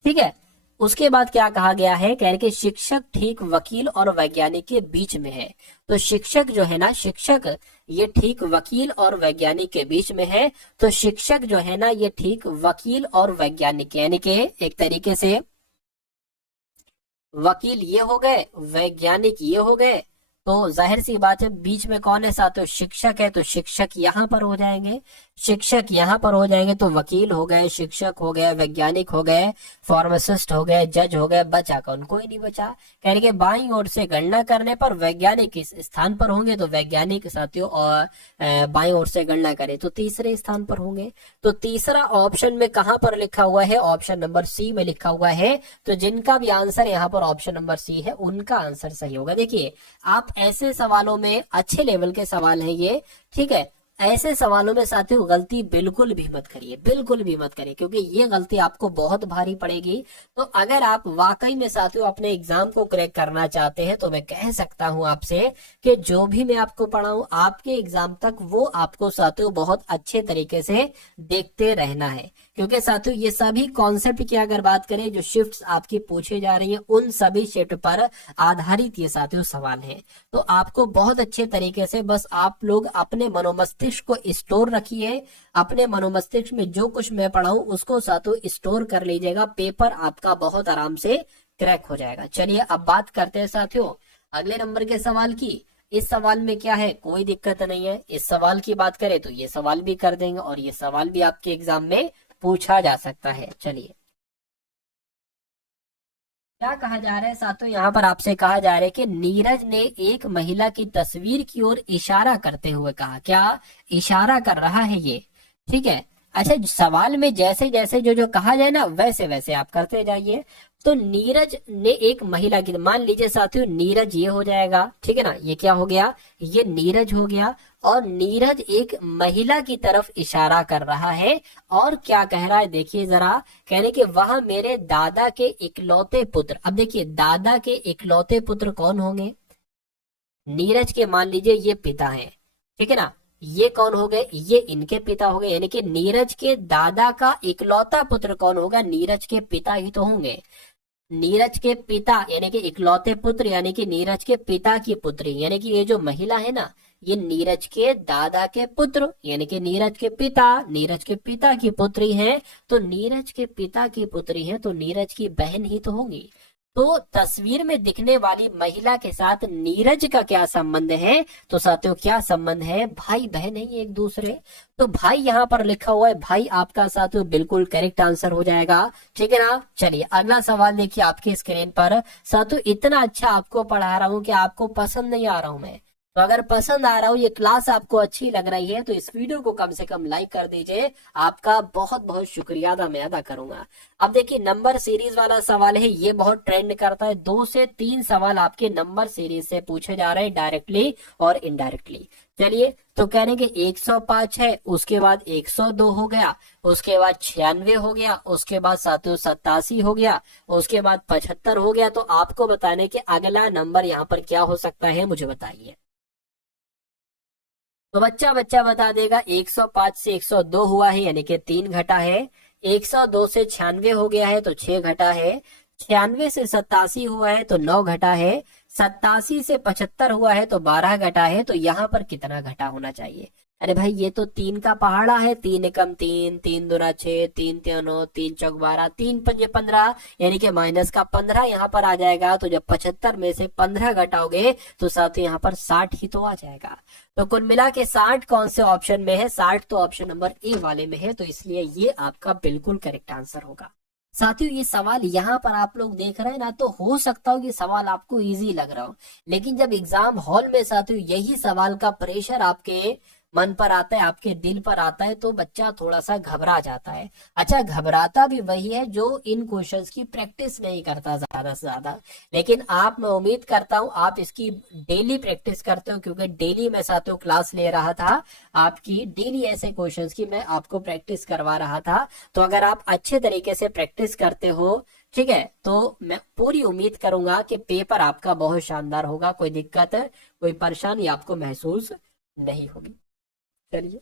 ठीक है। उसके बाद क्या कहा गया है, कह रहे कि शिक्षक ठीक वकील और वैज्ञानिक के बीच में है। तो शिक्षक जो है ना, शिक्षक ये ठीक वकील और वैज्ञानिक के बीच में है। तो शिक्षक जो है ना ये ठीक वकील और वैज्ञानिक, यानी कि एक तरीके से वकील ये हो गए, वैज्ञानिक ये हो गए, तो जाहिर सी बात है बीच में कौन है साथ, तो शिक्षक है, तो शिक्षक यहाँ पर हो जाएंगे, शिक्षक यहाँ पर हो जाएंगे। तो वकील हो गए, शिक्षक हो गए, वैज्ञानिक हो गए, फार्मासिस्ट हो गए, जज हो गए, बचा कौन, कोई नहीं बचा। कह रहे बाईं ओर से गणना करने पर वैज्ञानिक इस स्थान पर होंगे, तो वैज्ञानिक साथियों और बाईं ओर से गणना करें तो तीसरे स्थान पर होंगे। तो तीसरा ऑप्शन में कहां पर लिखा हुआ है, ऑप्शन नंबर सी में लिखा हुआ है। तो जिनका भी आंसर यहाँ पर ऑप्शन नंबर सी है उनका आंसर सही होगा। देखिए आप ऐसे सवालों में, अच्छे लेवल के सवाल है ये, ठीक है, ऐसे सवालों में साथियों गलती बिल्कुल भी मत करिए, बिल्कुल भी मत करिए, क्योंकि ये गलती आपको बहुत भारी पड़ेगी। तो अगर आप वाकई में साथियों अपने एग्जाम को क्रैक करना चाहते हैं तो मैं कह सकता हूं आपसे कि जो भी मैं आपको पढ़ाऊं आपके एग्जाम तक वो आपको साथियों बहुत अच्छे तरीके से देखते रहना है। क्योंकि साथियों ये सभी कॉन्सेप्ट की अगर बात करें, जो शिफ्ट्स आपकी पूछे जा रही है उन सभी शिफ्ट पर आधारित ये साथियों सवाल है। तो आपको बहुत अच्छे तरीके से बस आप लोग अपने मनोमस्तिष्क को स्टोर रखिए, अपने मनोमस्तिष्क में जो कुछ मैं पढ़ाऊं उसको साथियों स्टोर कर लीजिएगा, पेपर आपका बहुत आराम से क्रैक हो जाएगा। चलिए अब बात करते हैं साथियों अगले नंबर के सवाल की। इस सवाल में क्या है, कोई दिक्कत नहीं है। इस सवाल की बात करें तो ये सवाल भी कर देंगे और ये सवाल भी आपके एग्जाम में पूछा जा सकता है। चलिए क्या कहा जा रहा है साथियों, यहाँ पर आपसे कहा जा रहा है कि नीरज ने एक महिला की तस्वीर की ओर इशारा करते हुए कहा, क्या इशारा कर रहा है ये, ठीक है। अच्छा सवाल में जैसे जैसे जो जो कहा जाए ना वैसे वैसे आप करते जाइए। तो नीरज ने एक महिला की, मान लीजिए साथियों नीरज ये हो जाएगा, ठीक है ना, ये क्या हो गया, ये नीरज हो गया। और नीरज एक महिला की तरफ इशारा कर रहा है और क्या कह रहा है देखिए जरा, कहने कि वह मेरे दादा के इकलौते पुत्र। अब देखिए दादा के इकलौते पुत्र कौन होंगे, नीरज के मान लीजिए ये पिता है, ठीक है ना, ये कौन हो गए, ये इनके पिता हो गए, यानी कि नीरज के दादा का इकलौता पुत्र कौन होगा, नीरज के पिता ही तो होंगे। नीरज के पिता यानी कि इकलौते पुत्र यानी कि नीरज के पिता की पुत्री, यानी कि ये जो महिला है ना, ये नीरज के दादा के पुत्र यानी कि नीरज के पिता की पुत्री है। तो नीरज के पिता की पुत्री है तो नीरज की बहन ही तो होंगी। तो तस्वीर में दिखने वाली महिला के साथ नीरज का क्या संबंध है, तो साथियों क्या संबंध है, भाई बहन है एक दूसरे। तो भाई यहाँ पर लिखा हुआ है, भाई आपका साथियों बिल्कुल करेक्ट आंसर हो जाएगा, ठीक है ना। चलिए अगला सवाल देखिए आपके स्क्रीन पर। साथियों इतना अच्छा आपको पढ़ा रहा हूँ कि आपको पसंद नहीं आ रहा हूँ मैं, तो अगर पसंद आ रहा हो, ये क्लास आपको अच्छी लग रही है तो इस वीडियो को कम से कम लाइक कर दीजिए, आपका बहुत बहुत शुक्रिया मैं अदा करूंगा। अब देखिए नंबर सीरीज वाला सवाल है, ये बहुत ट्रेंड करता है। 2 से 3 सवाल आपके नंबर सीरीज से पूछे जा रहे हैं, डायरेक्टली और इनडायरेक्टली। चलिए तो कहने के 105 है, उसके बाद 102 हो गया, उसके बाद 96 हो गया, उसके बाद साथियों 87 हो गया, उसके बाद 75 हो गया। तो आपको बताने के अगला नंबर यहाँ पर क्या हो सकता है मुझे बताइए। तो बच्चा बच्चा बता देगा। 105 से 102 हुआ है यानी कि 3 घटा है, 102 से 96 हो गया है तो 6 घटा है, 96 से 87 हुआ है तो 9 घटा है, 87 से 75 हुआ है तो 12 घटा है। तो यहाँ पर कितना घटा होना चाहिए, अरे भाई ये तो 3 का पहाड़ा है, 3 एकम 3, 3 दूना 6, 3 तिया 9, 3 चौक 12, 3 पंजे 15, यानी कि माइनस का 15 यहाँ पर आ जाएगा। तो जब 75 में से 15 घटाओगे तो साथ ही यहाँ पर 60 ही तो आ जाएगा। तो कुल मिला के 60 कौन से ऑप्शन में है, 60 तो ऑप्शन नंबर ए वाले में है, तो इसलिए ये आपका बिल्कुल करेक्ट आंसर होगा। साथियों ये सवाल यहाँ पर आप लोग देख रहे हैं ना, तो हो सकता हो कि सवाल आपको इजी लग रहा हो, लेकिन जब एग्जाम हॉल में साथियों यही सवाल का प्रेशर आपके मन पर आता है, आपके दिल पर आता है, तो बच्चा थोड़ा सा घबरा जाता है। अच्छा घबराता भी वही है जो इन क्वेश्चंस की प्रैक्टिस नहीं करता ज्यादा से ज्यादा, लेकिन आप, मैं उम्मीद करता हूं आप इसकी डेली प्रैक्टिस करते हो, क्योंकि डेली मैं साथियों क्लास ले रहा था आपकी, डेली ऐसे क्वेश्चंस की मैं आपको प्रैक्टिस करवा रहा था। तो अगर आप अच्छे तरीके से प्रैक्टिस करते हो, ठीक है, तो मैं पूरी उम्मीद करूंगा कि पेपर आपका बहुत शानदार होगा, कोई दिक्कत कोई परेशानी आपको महसूस नहीं होगी। चलिए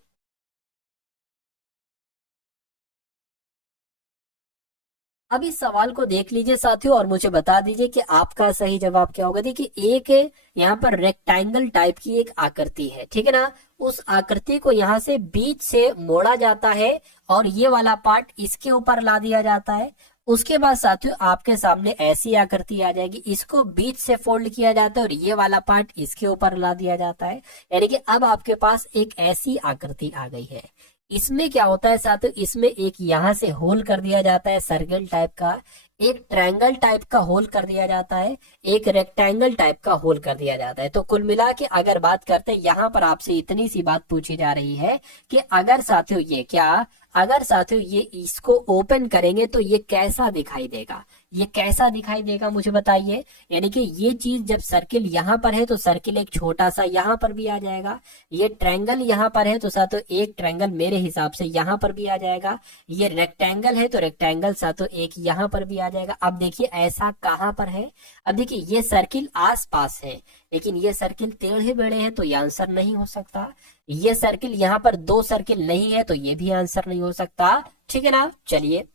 अब इस सवाल को देख लीजिए साथियों और मुझे बता दीजिए कि आपका सही जवाब क्या होगा। देखिए एक यहाँ पर रेक्टेंगल टाइप की एक आकृति है, ठीक है ना, उस आकृति को यहाँ से बीच से मोड़ा जाता है और ये वाला पार्ट इसके ऊपर ला दिया जाता है। उसके बाद साथियों आपके सामने ऐसी आकृति आ जाएगी, इसको बीच से फोल्ड किया जाता है और ये वाला पार्ट इसके ऊपर ला दिया जाता है, यानी कि अब आपके पास एक ऐसी आकृति आ गई है। इसमें क्या होता है साथियों, इसमें एक यहाँ से होल कर दिया जाता है सर्कल टाइप का, एक ट्रायंगल टाइप का होल कर दिया जाता है, एक रेक्टेंगल टाइप का होल कर दिया जाता है। तो कुल मिला के अगर बात करते हैं, यहाँ पर आपसे इतनी सी बात पूछी जा रही है कि अगर साथियों ये क्या, अगर साथियों ये इसको ओपन करेंगे तो ये कैसा दिखाई देगा, ये कैसा दिखाई देगा मुझे बताइए। यानी कि ये चीज जब सर्किल यहाँ पर है तो सर्किल एक छोटा सा यहाँ पर भी आ जाएगा, ये ट्रायंगल यहाँ पर है तो साथियों एक ट्रायंगल मेरे हिसाब से यहाँ पर भी आ जाएगा, ये रेक्टेंगल है तो रेक्टेंगल साथियों एक यहाँ पर भी आ जाएगा। अब देखिए ऐसा कहाँ पर है, अब देखिए ये सर्किल आस पास है, लेकिन ये सर्किल टेढ़े बेढ़े हैं तो ये आंसर नहीं हो सकता। ये सर्किल यहाँ पर 2 सर्किल नहीं है तो ये भी आंसर नहीं हो सकता, ठीक है ना। चलिए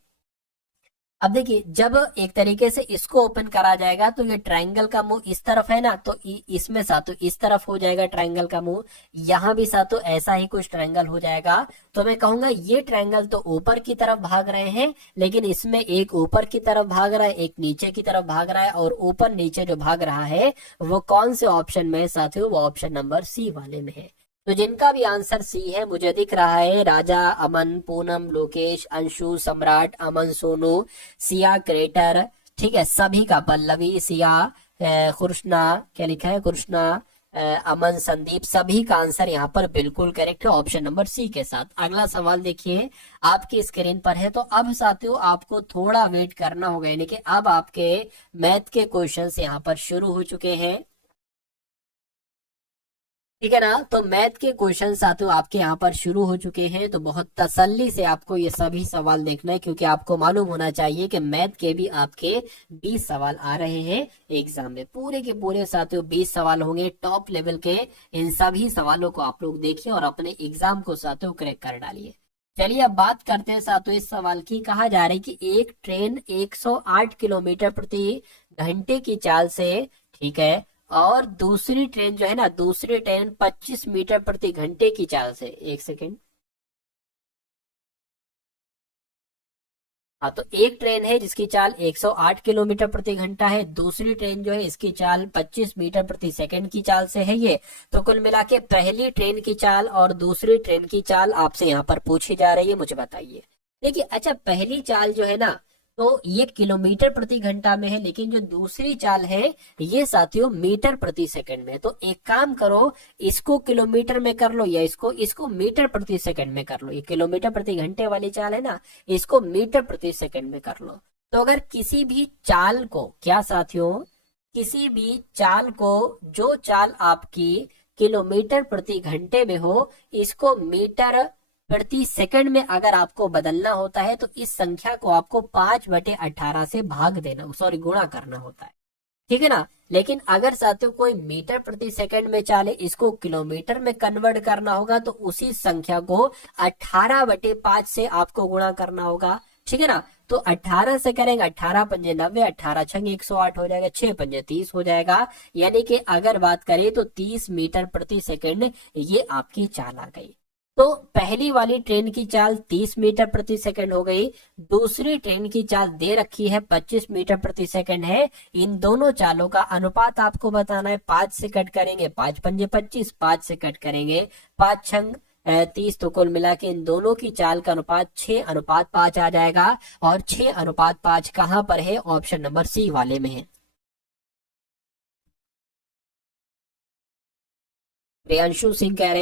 अब देखिए जब एक तरीके से इसको ओपन करा जाएगा तो ये ट्रायंगल का मुंह इस तरफ है ना, तो इसमें सातों इस तरफ हो जाएगा ट्रायंगल का मुंह, यहाँ भी सातों ऐसा ही कुछ ट्रायंगल हो जाएगा। तो मैं कहूंगा ये ट्रायंगल तो ऊपर की तरफ भाग रहे हैं, लेकिन इसमें एक ऊपर की तरफ भाग रहा है, एक नीचे की तरफ भाग रहा है, और ऊपर नीचे जो भाग रहा है वो कौन से ऑप्शन में है साथियों, वो ऑप्शन नंबर सी वाले में है। तो जिनका भी आंसर सी है मुझे दिख रहा है, राजा, अमन, पूनम, लोकेश, अंशु, सम्राट, अमन, सोनू, सिया, क्रेटर, ठीक है, सभी का, पल्लवी, सिया, कृष्णा, क्या लिखा है, कृष्णा, अमन, संदीप, सभी का आंसर यहाँ पर बिल्कुल करेक्ट है ऑप्शन नंबर सी के साथ। अगला सवाल देखिए आपकी स्क्रीन पर है। तो अब साथियों आपको थोड़ा वेट करना होगा, यानी कि अब आपके मैथ के क्वेश्चंस यहाँ पर शुरू हो चुके हैं। ठीक है ना। तो मैथ के क्वेश्चन साथियों आपके यहाँ पर शुरू हो चुके हैं, तो बहुत तसल्ली से आपको ये सभी सवाल देखना है, क्योंकि आपको मालूम होना चाहिए कि मैथ के भी आपके 20 सवाल आ रहे हैं एग्जाम में। पूरे के पूरे साथियों 20 सवाल होंगे टॉप लेवल के। इन सभी सवालों को आप लोग देखिए और अपने एग्जाम को साथियों क्रैक कर डालिए। चलिए अब बात करते हैं साथियों इस सवाल की। कहा जा रहा है कि एक ट्रेन 108 किलोमीटर प्रति घंटे की चाल से, ठीक है, और दूसरी ट्रेन जो है ना, दूसरी ट्रेन 25 मीटर प्रति घंटे की चाल से, एक सेकेंड। हाँ, तो एक ट्रेन है जिसकी चाल 108 किलोमीटर प्रति घंटा है, दूसरी ट्रेन जो है इसकी चाल 25 मीटर प्रति सेकंड की चाल से है ये। तो कुल मिला के पहली ट्रेन की चाल और दूसरी ट्रेन की चाल आपसे यहाँ पर पूछी जा रही है, मुझे बताइए। देखिए, अच्छा, पहली चाल जो है ना, तो ये किलोमीटर प्रति घंटा में है, लेकिन जो दूसरी चाल है ये साथियों मीटर प्रति सेकंड में है। तो एक काम करो, इसको किलोमीटर में कर लो या इसको इसको मीटर प्रति सेकंड में कर लो। ये किलोमीटर प्रति घंटे वाली चाल है ना, इसको मीटर प्रति सेकंड में कर लो। तो अगर किसी भी चाल को, क्या साथियों, किसी भी चाल को, जो चाल आपकी किलोमीटर प्रति घंटे में हो, इसको मीटर प्रति सेकंड में अगर आपको बदलना होता है तो इस संख्या को आपको 5/18 से भाग देना, सॉरी गुणा करना होता है, ठीक है ना। लेकिन अगर साथियों कोई मीटर प्रति सेकंड में चाले, इसको किलोमीटर में कन्वर्ट करना होगा, तो उसी संख्या को 18/5 से आपको गुणा करना होगा, ठीक है ना। तो 18 से करेंगे, 18 पंजे 90, 18 छंगे 108 हो जाएगा, 6 पंजे 30 हो जाएगा। यानी कि अगर बात करें तो 30 मीटर प्रति सेकंड ये आपकी चाल आ गई। तो पहली वाली ट्रेन की चाल 30 मीटर प्रति सेकंड हो गई, दूसरी ट्रेन की चाल दे रखी है 25 मीटर प्रति सेकंड है। इन दोनों चालों का अनुपात आपको बताना है। 5 से कट करेंगे 5 पंजे 25, 5 से कट करेंगे 5 छंग 30, तो कुल मिला के इन दोनों की चाल का अनुपात 6:5 आ जाएगा। और 6:5 कहां पर है? ऑप्शन नंबर सी वाले में है। प्रियांशु सिंह कह रहे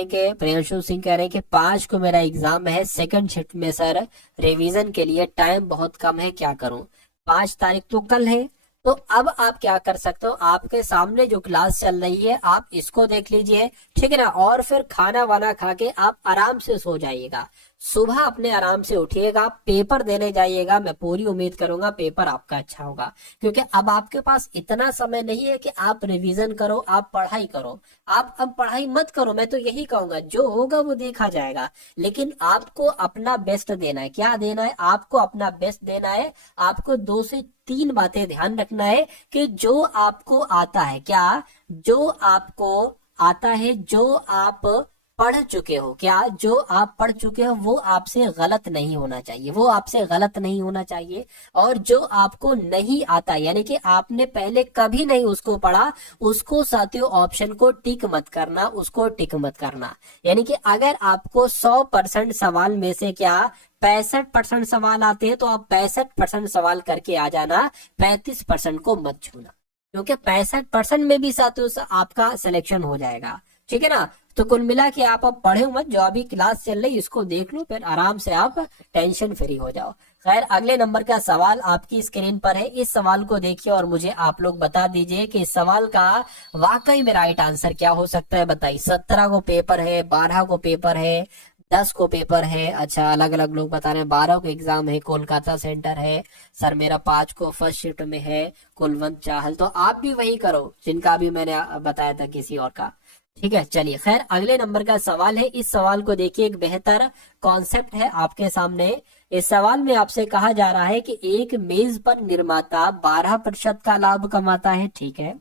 हैं कि 5 को मेरा एग्जाम है, सेकंड शिफ्ट में सर, रिवीजन के लिए टाइम बहुत कम है, क्या करूं? 5 तारीख तो कल है। तो अब आप क्या कर सकते हो, आपके सामने जो क्लास चल रही है आप इसको देख लीजिए, ठीक है ना। और फिर खाना वाना खा के आप आराम से सो जाइएगा। सुबह अपने आराम से उठिएगा, पेपर देने जाइएगा। मैं पूरी उम्मीद करूंगा पेपर आपका अच्छा होगा, क्योंकि अब आपके पास इतना समय नहीं है कि आप रिवीजन करो, आप पढ़ाई करो। आप अब पढ़ाई मत करो, मैं तो यही कहूंगा, जो होगा वो देखा जाएगा। लेकिन आपको अपना बेस्ट देना है। क्या देना है? आपको अपना बेस्ट देना है। आपको 2 से 3 बातें ध्यान रखना है कि जो आपको आता है, क्या जो आपको आता है, जो आप पढ़ चुके हो, क्या जो आप पढ़ चुके हो वो आपसे गलत नहीं होना चाहिए, वो आपसे गलत नहीं होना चाहिए। और जो आपको नहीं आता, यानी कि आपने पहले कभी नहीं उसको पढ़ा, उसको साथियों ऑप्शन को टिक मत करना, उसको टिक मत करना। यानी कि अगर आपको 100% सवाल में से क्या 65% सवाल आते हैं, तो आप 65% सवाल करके आ जाना, 35% को मत छूना, क्योंकि 65% में भी साथियों आपका सिलेक्शन हो जाएगा, ठीक है ना। तो कुल मिला के आप अब पढ़े मत, जो अभी क्लास चल रही इसको देख लो, फिर आराम से आप टेंशन फ्री हो जाओ। खैर, अगले नंबर का सवाल आपकी स्क्रीन पर है। इस सवाल को देखिए और मुझे आप लोग बता दीजिए कि इस सवाल का वाकई में राइट आंसर क्या हो सकता है। बताइए, 17 को पेपर है, 12 को पेपर है, 10 को पेपर है। अच्छा, अलग अलग लोग बता रहे हैं 12 को एग्जाम है, कोलकाता सेंटर है सर मेरा, 5 को फर्स्ट शिफ्ट में है, कुलवंत चाहल। तो आप भी वही करो जिनका भी मैंने बताया था किसी और का, ठीक है। चलिए, खैर अगले नंबर का सवाल है। इस सवाल को देखिए, एक बेहतर कॉन्सेप्ट है आपके सामने। इस सवाल में आपसे कहा जा रहा है कि एक मेज पर निर्माता 12% का लाभ कमाता है, ठीक है।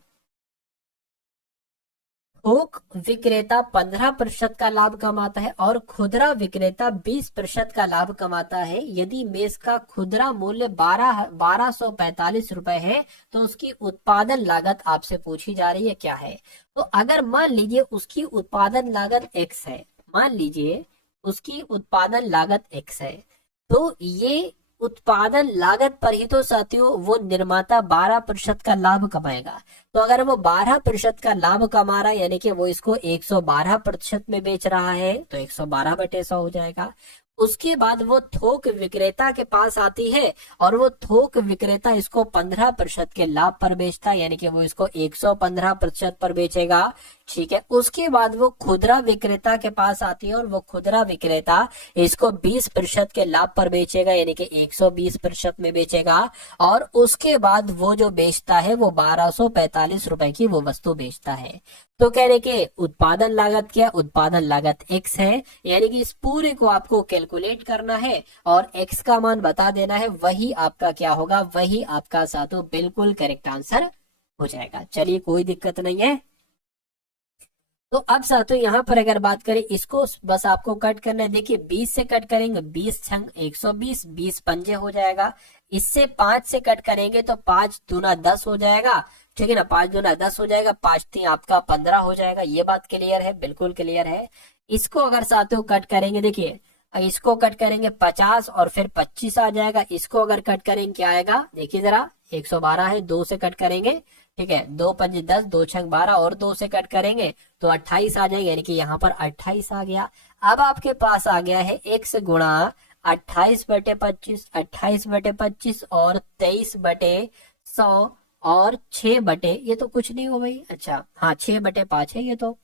थोक विक्रेता 15% का लाभ कमाता है और खुदरा विक्रेता 20% का लाभ कमाता है। यदि मेज का खुदरा मूल्य 1245 रुपए है, तो उसकी उत्पादन लागत आपसे पूछी जा रही है क्या है। तो अगर मान लीजिए उसकी उत्पादन लागत x है, मान लीजिए उसकी उत्पादन लागत x है, तो ये उत्पादन लागत पर ही तो साथियों वो निर्माता 12% का लाभ कमाएगा। तो अगर वो 12% का लाभ कमा रहा है, यानी कि वो इसको 112% में बेच रहा है, तो 112/100 हो जाएगा। उसके बाद वो थोक विक्रेता के पास आती है और वो थोक विक्रेता इसको 15% के लाभ पर बेचता है, यानी कि वो इसको 115% पर बेचेगा। ठीक है। उसके बाद वो खुदरा विक्रेता के पास आती है और वो खुदरा विक्रेता इसको 20% के लाभ पर बेचेगा, यानी कि 120% में बेचेगा। और उसके बाद वो जो बेचता है वो 1245 रुपए की वो वस्तु बेचता है। तो कह रहे कि उत्पादन लागत क्या, उत्पादन लागत x है, यानी कि इस पूरे को आपको कैलकुलेट करना है और x का मान बता देना है, वही आपका क्या होगा, वही आपका साथों बिल्कुल करेक्ट आंसर हो जाएगा। चलिए कोई दिक्कत नहीं है। तो अब साथियों यहाँ पर अगर बात करें, इसको बस आपको कट करना है। देखिए 20 से कट करेंगे 20 छंग 120, 20 पंजे हो जाएगा। इससे 5 से कट करेंगे तो 5 दूना 10 हो जाएगा, ठीक है ना, 5 दूना 10 हो जाएगा, 5 3 आपका 15 हो जाएगा। ये बात क्लियर है, बिल्कुल क्लियर है। इसको अगर साथियों कट करेंगे, देखिए इसको कट करेंगे 50 और फिर 25 आ जाएगा। इसको अगर कट करेंगे क्या आएगा, देखिए जरा 112 है, 2 से कट करेंगे, ठीक है, 2 पंजे 10, 2 छंग 12 और 2 से कट करेंगे तो 28 आ जाएगा, यानी कि यहाँ पर 28 आ गया। अब आपके पास आ गया है x गुणा 28/25, 28/25 और 23/100 और 6 ये तो कुछ नहीं हो भाई, अच्छा हाँ 6/5 है ये तो,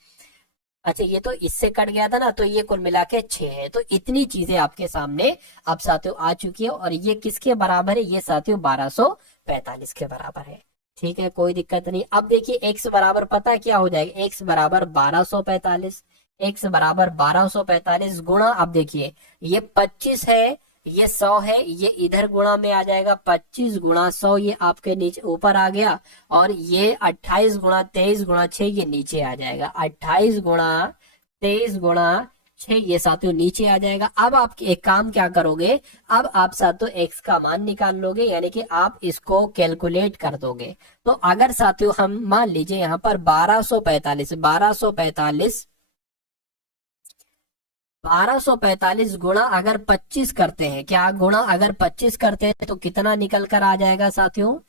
अच्छा ये तो इससे कट गया था ना, तो ये कुल मिला के 6 है। तो इतनी चीजें आपके सामने अब साथियों आ चुकी है और ये किसके बराबर है, ये साथियों 1245 के बराबर है। ठीक है, कोई दिक्कत नहीं। अब देखिए x बराबर पता है क्या हो जाएगा, x बराबर 1245, x बराबर 1245 गुणा, अब देखिए ये 25 है, ये 100 है, ये इधर गुणा में आ जाएगा, 25 गुणा 100 ये आपके नीचे ऊपर आ गया, और ये 28 गुणा 23 गुणा 6 ये नीचे आ जाएगा, 28 गुणा 23 गुणा 6 ये साथियों नीचे आ जाएगा। अब आप एक काम क्या करोगे, अब आप साथियों x का मान निकाल लोगे, यानी कि आप इसको कैलकुलेट कर दोगे। तो अगर साथियों हम मान लीजिए यहाँ पर 1245 गुणा अगर 25 करते हैं, क्या गुणा अगर 25 करते हैं तो कितना निकल कर आ जाएगा साथियों,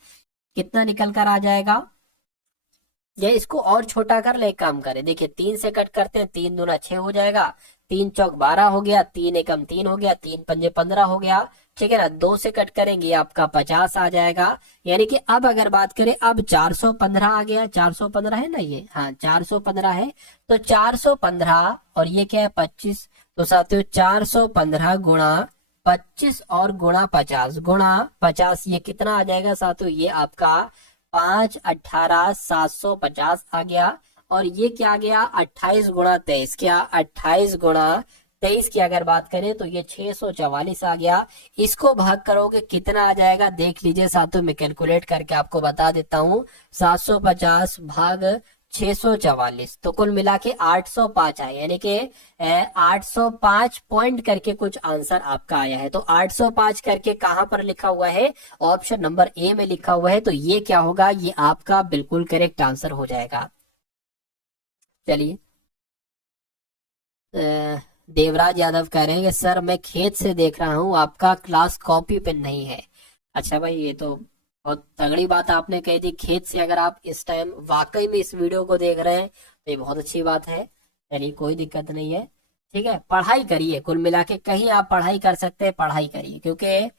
कितना निकल कर आ जाएगा, या इसको और छोटा कर ले, एक काम करें, देखिए 3 से कट करते हैं, 3 दूना 6 हो जाएगा, 3 चौक 12 हो गया, 3 एकम 3 हो गया, 3 पंजे 15 हो गया, ठीक है ना। 2 से कट करेंगे आपका 50 आ जाएगा, यानी कि अब अगर बात करें अब 415 आ गया, 415 है ना ये, हाँ 415 है। तो 415 और ये क्या है 25, तो साथियों 415 गुणा 25 और गुणा 50 ये कितना आ जाएगा साथियों, ये आपका 5 18 750 आ गया। और ये क्या आ गया 28 गुणा 23, क्या 28 गुणा 23 की अगर बात करें तो ये 644 आ गया। इसको भाग करोगे कितना आ जाएगा, देख लीजिए साथियों, मैं कैलकुलेट करके आपको बता देता हूँ। 750 भाग 644 तो कुल मिला के 805 आए, यानी कि 805 पॉइंट करके कुछ आंसर आपका आया है। तो 805 करके कहां पर लिखा हुआ है, ऑप्शन नंबर ए में लिखा हुआ है। तो ये क्या होगा, ये आपका बिल्कुल करेक्ट आंसर हो जाएगा। चलिए देवराज यादव कह रहे हैं कि सर मैं खेत से देख रहा हूँ, आपका क्लास कॉपी पे नहीं है। अच्छा भाई, ये तो बहुत तगड़ी बात आपने कह दी, खेत से अगर आप इस टाइम वाकई में इस वीडियो को देख रहे हैं तो ये बहुत अच्छी बात है। चलिए कोई दिक्कत नहीं है, ठीक है, पढ़ाई करिए, कुल मिला के कहीं आप पढ़ाई कर सकते हैं, पढ़ाई करिए, क्योंकि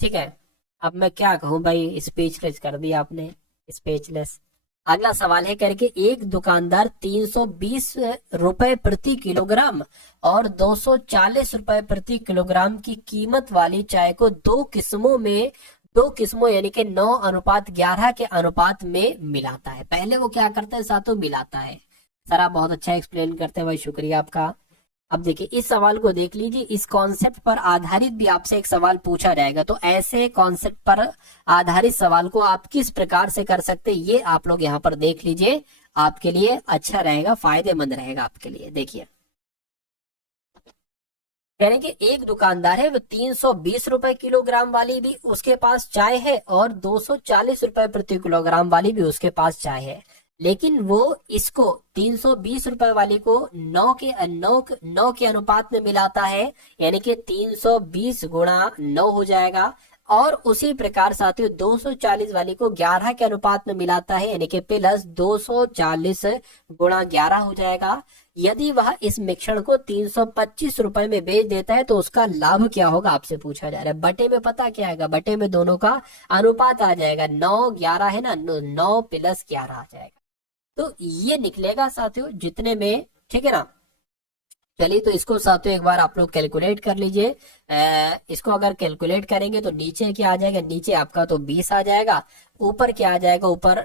ठीक है। अब मैं क्या कहूँ भाई, स्पीचलेस कर दिया आपने, स्पीचलेस। अगला सवाल है करके, एक दुकानदार 320 रुपए प्रति किलोग्राम और 240 रुपए प्रति किलोग्राम की कीमत वाली चाय को दो किस्मों यानी कि 9:11 के अनुपात में मिलाता है। पहले वो क्या करता है साथों, मिलाता है। सर आप बहुत अच्छा एक्सप्लेन करते हैं भाई, शुक्रिया आपका। अब देखिए इस सवाल को देख लीजिए, इस कॉन्सेप्ट पर आधारित भी आपसे एक सवाल पूछा जाएगा, तो ऐसे कॉन्सेप्ट पर आधारित सवाल को आप किस प्रकार से कर सकते हैं, ये आप लोग यहाँ पर देख लीजिए, आपके लिए अच्छा रहेगा, फायदेमंद रहेगा आपके लिए। देखिए कह रहे कि एक दुकानदार है, वो 320 रुपए किलोग्राम वाली भी उसके पास चाय है और 240 रुपए प्रति किलोग्राम वाली भी उसके पास चाय है, लेकिन वो इसको 320 रुपए वाली को 9 के अनुपात में मिलाता है, यानी कि 320 गुणा 9 हो जाएगा। और उसी प्रकार साथियों 240 वाली को 11 के अनुपात में मिलाता है, यानी कि प्लस 240 गुणा 11 हो जाएगा। यदि वह इस मिश्रण को 325 रुपए में बेच देता है तो उसका लाभ क्या होगा, आपसे पूछा जा रहा है। बटे में पता क्या आएगा, बटे में दोनों का अनुपात आ जाएगा, 9 11 है ना, 9 + 11 आ जाएगा। तो ये निकलेगा साथियों जितने में, ठीक है ना। चलिए तो इसको साथियों एक बार आप लोग कैलकुलेट कर लीजिए। इसको अगर कैलकुलेट करेंगे तो नीचे क्या आ जाएगा, नीचे आपका तो 20 आ जाएगा, ऊपर क्या आ जाएगा, ऊपर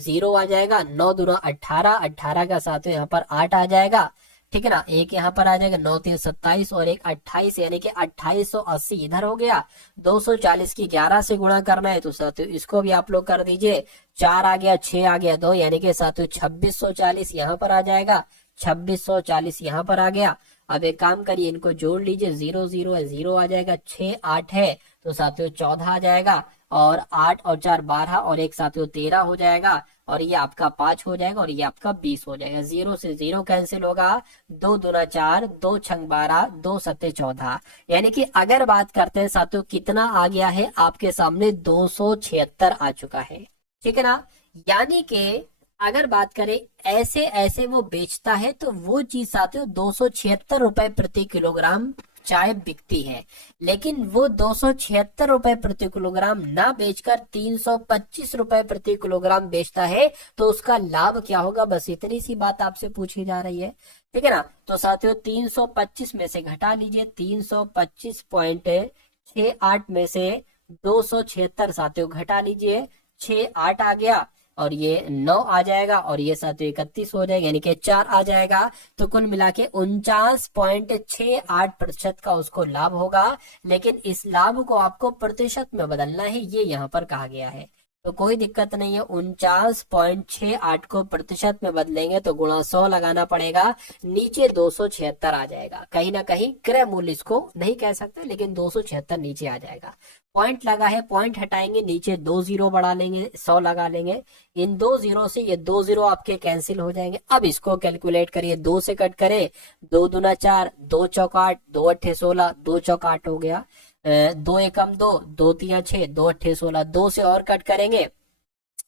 0 आ जाएगा, 9 दूना 18, 18 का साथियों यहाँ पर 8 आ जाएगा, ठीक है ना। एक यहाँ पर आ जाएगा 9 3 27 और एक 28, यानी कि 2880 इधर हो गया। 240 की 11 से गुणा करना है तो साथियों इसको भी आप लोग कर दीजिए। 4 आ गया, 6 आ गया 2, यानी कि साथियों 2640 यहाँ पर आ जाएगा, 2640 यहाँ पर आ गया। अब एक काम करिए, इनको जोड़ लीजिए, 0 0 है, 0 आ जाएगा, 6 8 है तो साथियों 14 आ जाएगा, और 8 और 4 12 और एक साथियों 13 हो जाएगा, और ये आपका 5 हो जाएगा, और ये आपका 20 हो जाएगा। 0 से 0 कैंसिल होगा, 2 दूना 4, 2 छंग 12, 2 सत्ते 14, यानी कि अगर बात करते हैं साथियों कितना आ गया है आपके सामने, 276 आ चुका है, ठीक है ना। यानी कि अगर बात करें ऐसे ऐसे वो बेचता है तो वो चीज साथियों 276 रुपए प्रति किलोग्राम चाय बिकती है, लेकिन वो 276 रुपए प्रति किलोग्राम ना बेचकर 325 रुपए प्रति किलोग्राम बेचता है, तो उसका लाभ क्या होगा, बस इतनी सी बात आपसे पूछी जा रही है, ठीक है ना। तो साथियों 325 में से घटा लीजिए, 325.68 में से 276 साथियों घटा लीजिए, 6 8 आ गया, और ये 9 आ जाएगा, और ये साथियों 31 हो जाएगा, यानी कि 4 आ जाएगा। तो कुल मिला के 49.68% का उसको लाभ होगा, लेकिन इस लाभ को आपको प्रतिशत में बदलना है, ये यहाँ पर कहा गया है। तो कोई दिक्कत नहीं है, 49.68 को प्रतिशत में बदलेंगे तो गुणा 100 लगाना पड़ेगा, नीचे 276 आ जाएगा। कहीं ना कहीं क्रय मूल्य इसको नहीं कह सकते, लेकिन 276 नीचे आ जाएगा। पॉइंट लगा है, पॉइंट हटाएंगे, नीचे 2 0 बढ़ा लेंगे, 100 लगा लेंगे, इन 2 0 से ये 2 0 आपके कैंसिल हो जाएंगे। अब इसको कैलकुलेट करिए, 2 से कट करें, 2 दूना 4, 2 चौक 8, 2 अट्ठे 16, 2 चौक 8 हो गया, 2 एकम 2, 2 तिया 6, 2 अट्ठे 16, 2 से और कट करेंगे,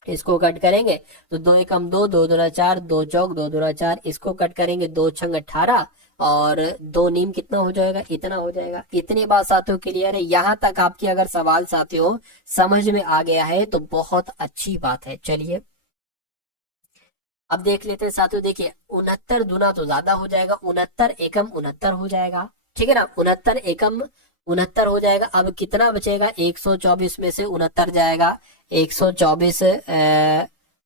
इसको कट करेंगे तो 2 एकम 2, 2 दूना 4, 2 चौक 2 दूना 4, इसको कट करेंगे, 2 छंग 18, और 2 नीम कितना हो जाएगा, इतना हो जाएगा। इतनी बात साथियों क्लियर है, यहाँ तक आपकी अगर सवाल साथियों समझ में आ गया है तो बहुत अच्छी बात है। चलिए अब देख लेते हैं साथियों, देखिए 69 दूना तो ज्यादा हो जाएगा, 69 एकम 69 हो जाएगा, ठीक है ना, 69 एकम 69 हो जाएगा। अब कितना बचेगा, 124 में से 69 जाएगा, 124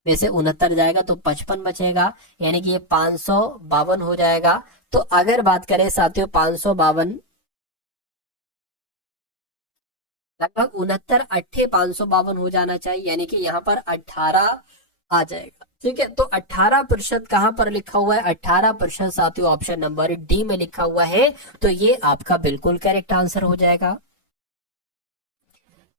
में से 69 जाएगा तो 55 बचेगा, यानी कि ये 552 हो जाएगा। तो अगर बात करें साथियों 552, लगभग 69 अट्ठे 552 हो जाना चाहिए, यानी कि यहाँ पर 18 आ जाएगा, ठीक है। तो 18% कहां पर लिखा हुआ है, 18% साथियों ऑप्शन नंबर डी में लिखा हुआ है, तो ये आपका बिल्कुल करेक्ट आंसर हो जाएगा,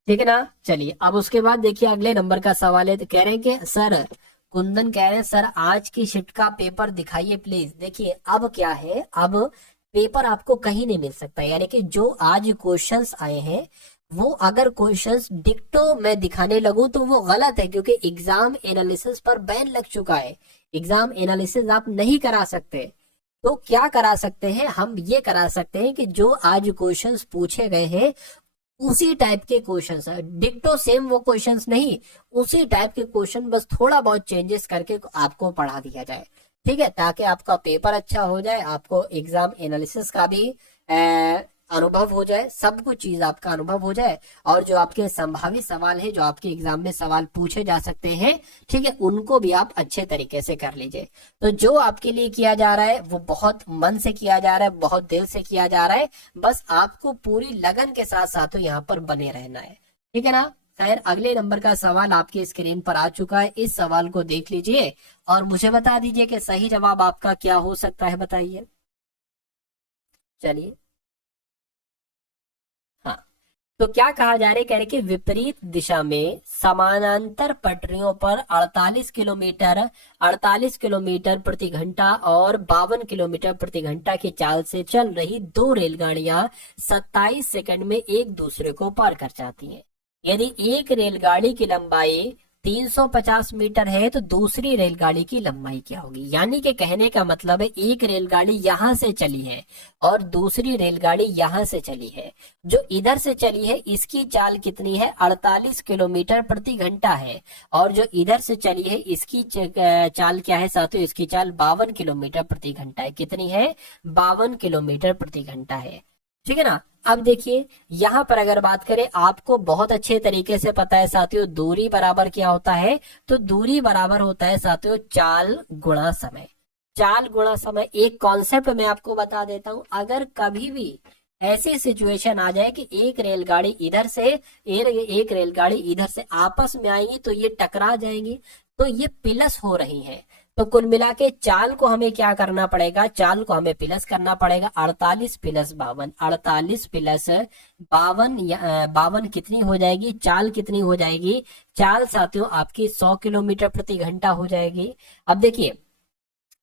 ठीक है ना। चलिए अब उसके बाद देखिए अगले नंबर का सवाल है, तो कह रहे हैं कि सर, कुंदन कह रहे हैं सर आज की शिफ्ट का पेपर दिखाइए प्लीज। देखिए अब क्या है, अब पेपर आपको कहीं नहीं मिल सकता, यानी कि जो आज क्वेश्चंस आए हैं वो अगर क्वेश्चंस डिक्टो में दिखाने लगूं तो वो गलत है, क्योंकि एग्जाम एनालिसिस पर बैन लग चुका है, एग्जाम एनालिसिस आप नहीं करा सकते। तो क्या करा सकते हैं, हम ये करा सकते हैं कि जो आज क्वेश्चंस पूछे गए हैं उसी टाइप के क्वेश्चंस है, डिक्टो सेम वो क्वेश्चंस नहीं, उसी टाइप के क्वेश्चन बस थोड़ा बहुत चेंजेस करके आपको पढ़ा दिया जाए, ठीक है, ताकि आपका पेपर अच्छा हो जाए, आपको एग्जाम एनालिसिस का भी अनुभव हो जाए, सब कुछ चीज आपका अनुभव हो जाए, और जो आपके संभावित सवाल है, जो आपके एग्जाम में सवाल पूछे जा सकते हैं, ठीक है, उनको भी आप अच्छे तरीके से कर लीजिए। तो जो आपके लिए किया जा रहा है वो बहुत मन से किया जा रहा है, बहुत दिल से किया जा रहा है, बस आपको पूरी लगन के साथ साथ यहाँ पर बने रहना है, ठीक है ना। खैर अगले नंबर का सवाल आपके स्क्रीन पर आ चुका है, इस सवाल को देख लीजिए और मुझे बता दीजिए कि सही जवाब आपका क्या हो सकता है, बताइए। चलिए हाँ, तो क्या कहा जा रहा है, कह रहे कि विपरीत दिशा में समानांतर पटरियों पर 48 किलोमीटर प्रति घंटा और 52 किलोमीटर प्रति घंटा की चाल से चल रही दो रेलगाड़ियां 27 सेकंड में एक दूसरे को पार कर जाती हैं। यदि एक रेलगाड़ी की लंबाई 350 मीटर है तो दूसरी रेलगाड़ी की लंबाई क्या होगी। यानी कि कहने का मतलब है एक रेलगाड़ी यहां से चली है और दूसरी रेलगाड़ी यहां से चली है। जो इधर से चली है इसकी चाल कितनी है, 48 किलोमीटर प्रति घंटा है। और जो इधर से चली है इसकी चाल क्या है साथियों, इसकी चाल 52 किलोमीटर प्रति घंटा है। कितनी है, 52 किलोमीटर प्रति घंटा है। ठीक है ना। अब देखिए यहां पर अगर बात करें, आपको बहुत अच्छे तरीके से पता है साथियों दूरी बराबर क्या होता है। तो दूरी बराबर होता है साथियों चाल गुणा समय। चाल गुणा समय एक कॉन्सेप्ट मैं आपको बता देता हूं। अगर कभी भी ऐसी सिचुएशन आ जाए कि एक रेलगाड़ी इधर से एक रेलगाड़ी इधर से आपस में आएंगी तो ये टकरा जाएंगी, तो ये प्लस हो रही है। तो कुल मिला के चाल को हमें क्या करना पड़ेगा, चाल को हमें प्लस करना पड़ेगा। 48 प्लस 52, 48 प्लस 52, 52 कितनी हो जाएगी, चाल कितनी हो जाएगी, चाल साथियों आपकी 100 किलोमीटर प्रति घंटा हो जाएगी। अब देखिए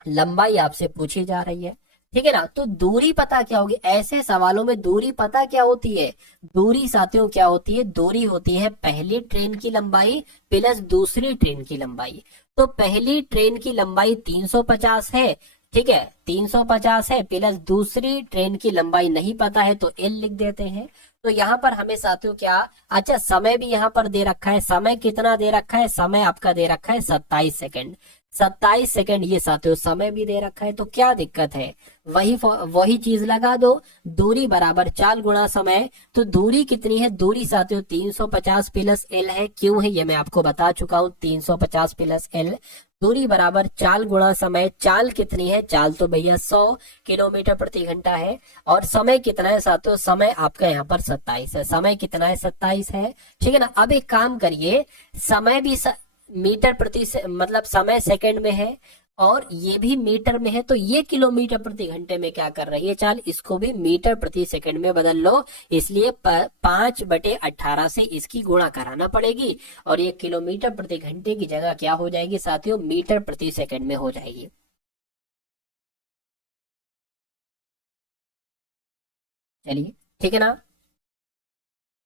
लंबाई आपसे पूछी जा रही है, ठीक है ना। तो दूरी पता क्या होगी, ऐसे सवालों में दूरी पता क्या होती है, दूरी साथियों क्या होती है, दूरी होती है पहली ट्रेन की लंबाई प्लस दूसरी ट्रेन की लंबाई। तो पहली ट्रेन की लंबाई 350 है, ठीक है, 350 है, प्लस दूसरी ट्रेन की लंबाई नहीं पता है तो एल लिख देते हैं। तो यहाँ पर हमें साथियों क्या, अच्छा समय भी यहाँ पर दे रखा है। समय कितना दे रखा है, समय आपका दे रखा है 27 सेकंड। 27 सेकंड ये साथियों समय भी दे रखा है। तो क्या दिक्कत है, वही चीज लगा दो, दूरी बराबर चाल गुणा समय। तो दूरी कितनी है, दूरी साथियों 350 प्लस एल है। क्यों है ये मैं आपको बता चुका हूँ, 350 प्लस एल। दूरी बराबर चाल गुणा समय। चाल कितनी है, चाल तो भैया 100 किलोमीटर प्रति घंटा है। और समय कितना है साथियों, समय आपका यहाँ पर 27 है। समय कितना है, 27 है, ठीक है ना। अब एक काम करिए, समय भी मीटर प्रति मतलब समय सेकंड में है और ये भी मीटर में है। तो ये किलोमीटर प्रति घंटे में क्या कर रही है चाल, इसको भी मीटर प्रति सेकंड में बदल लो। इसलिए 5/18 से इसकी गुणा कराना पड़ेगी और ये किलोमीटर प्रति घंटे की जगह क्या हो जाएगी साथियों, मीटर प्रति सेकंड में हो जाएगी। चलिए ठीक है ना।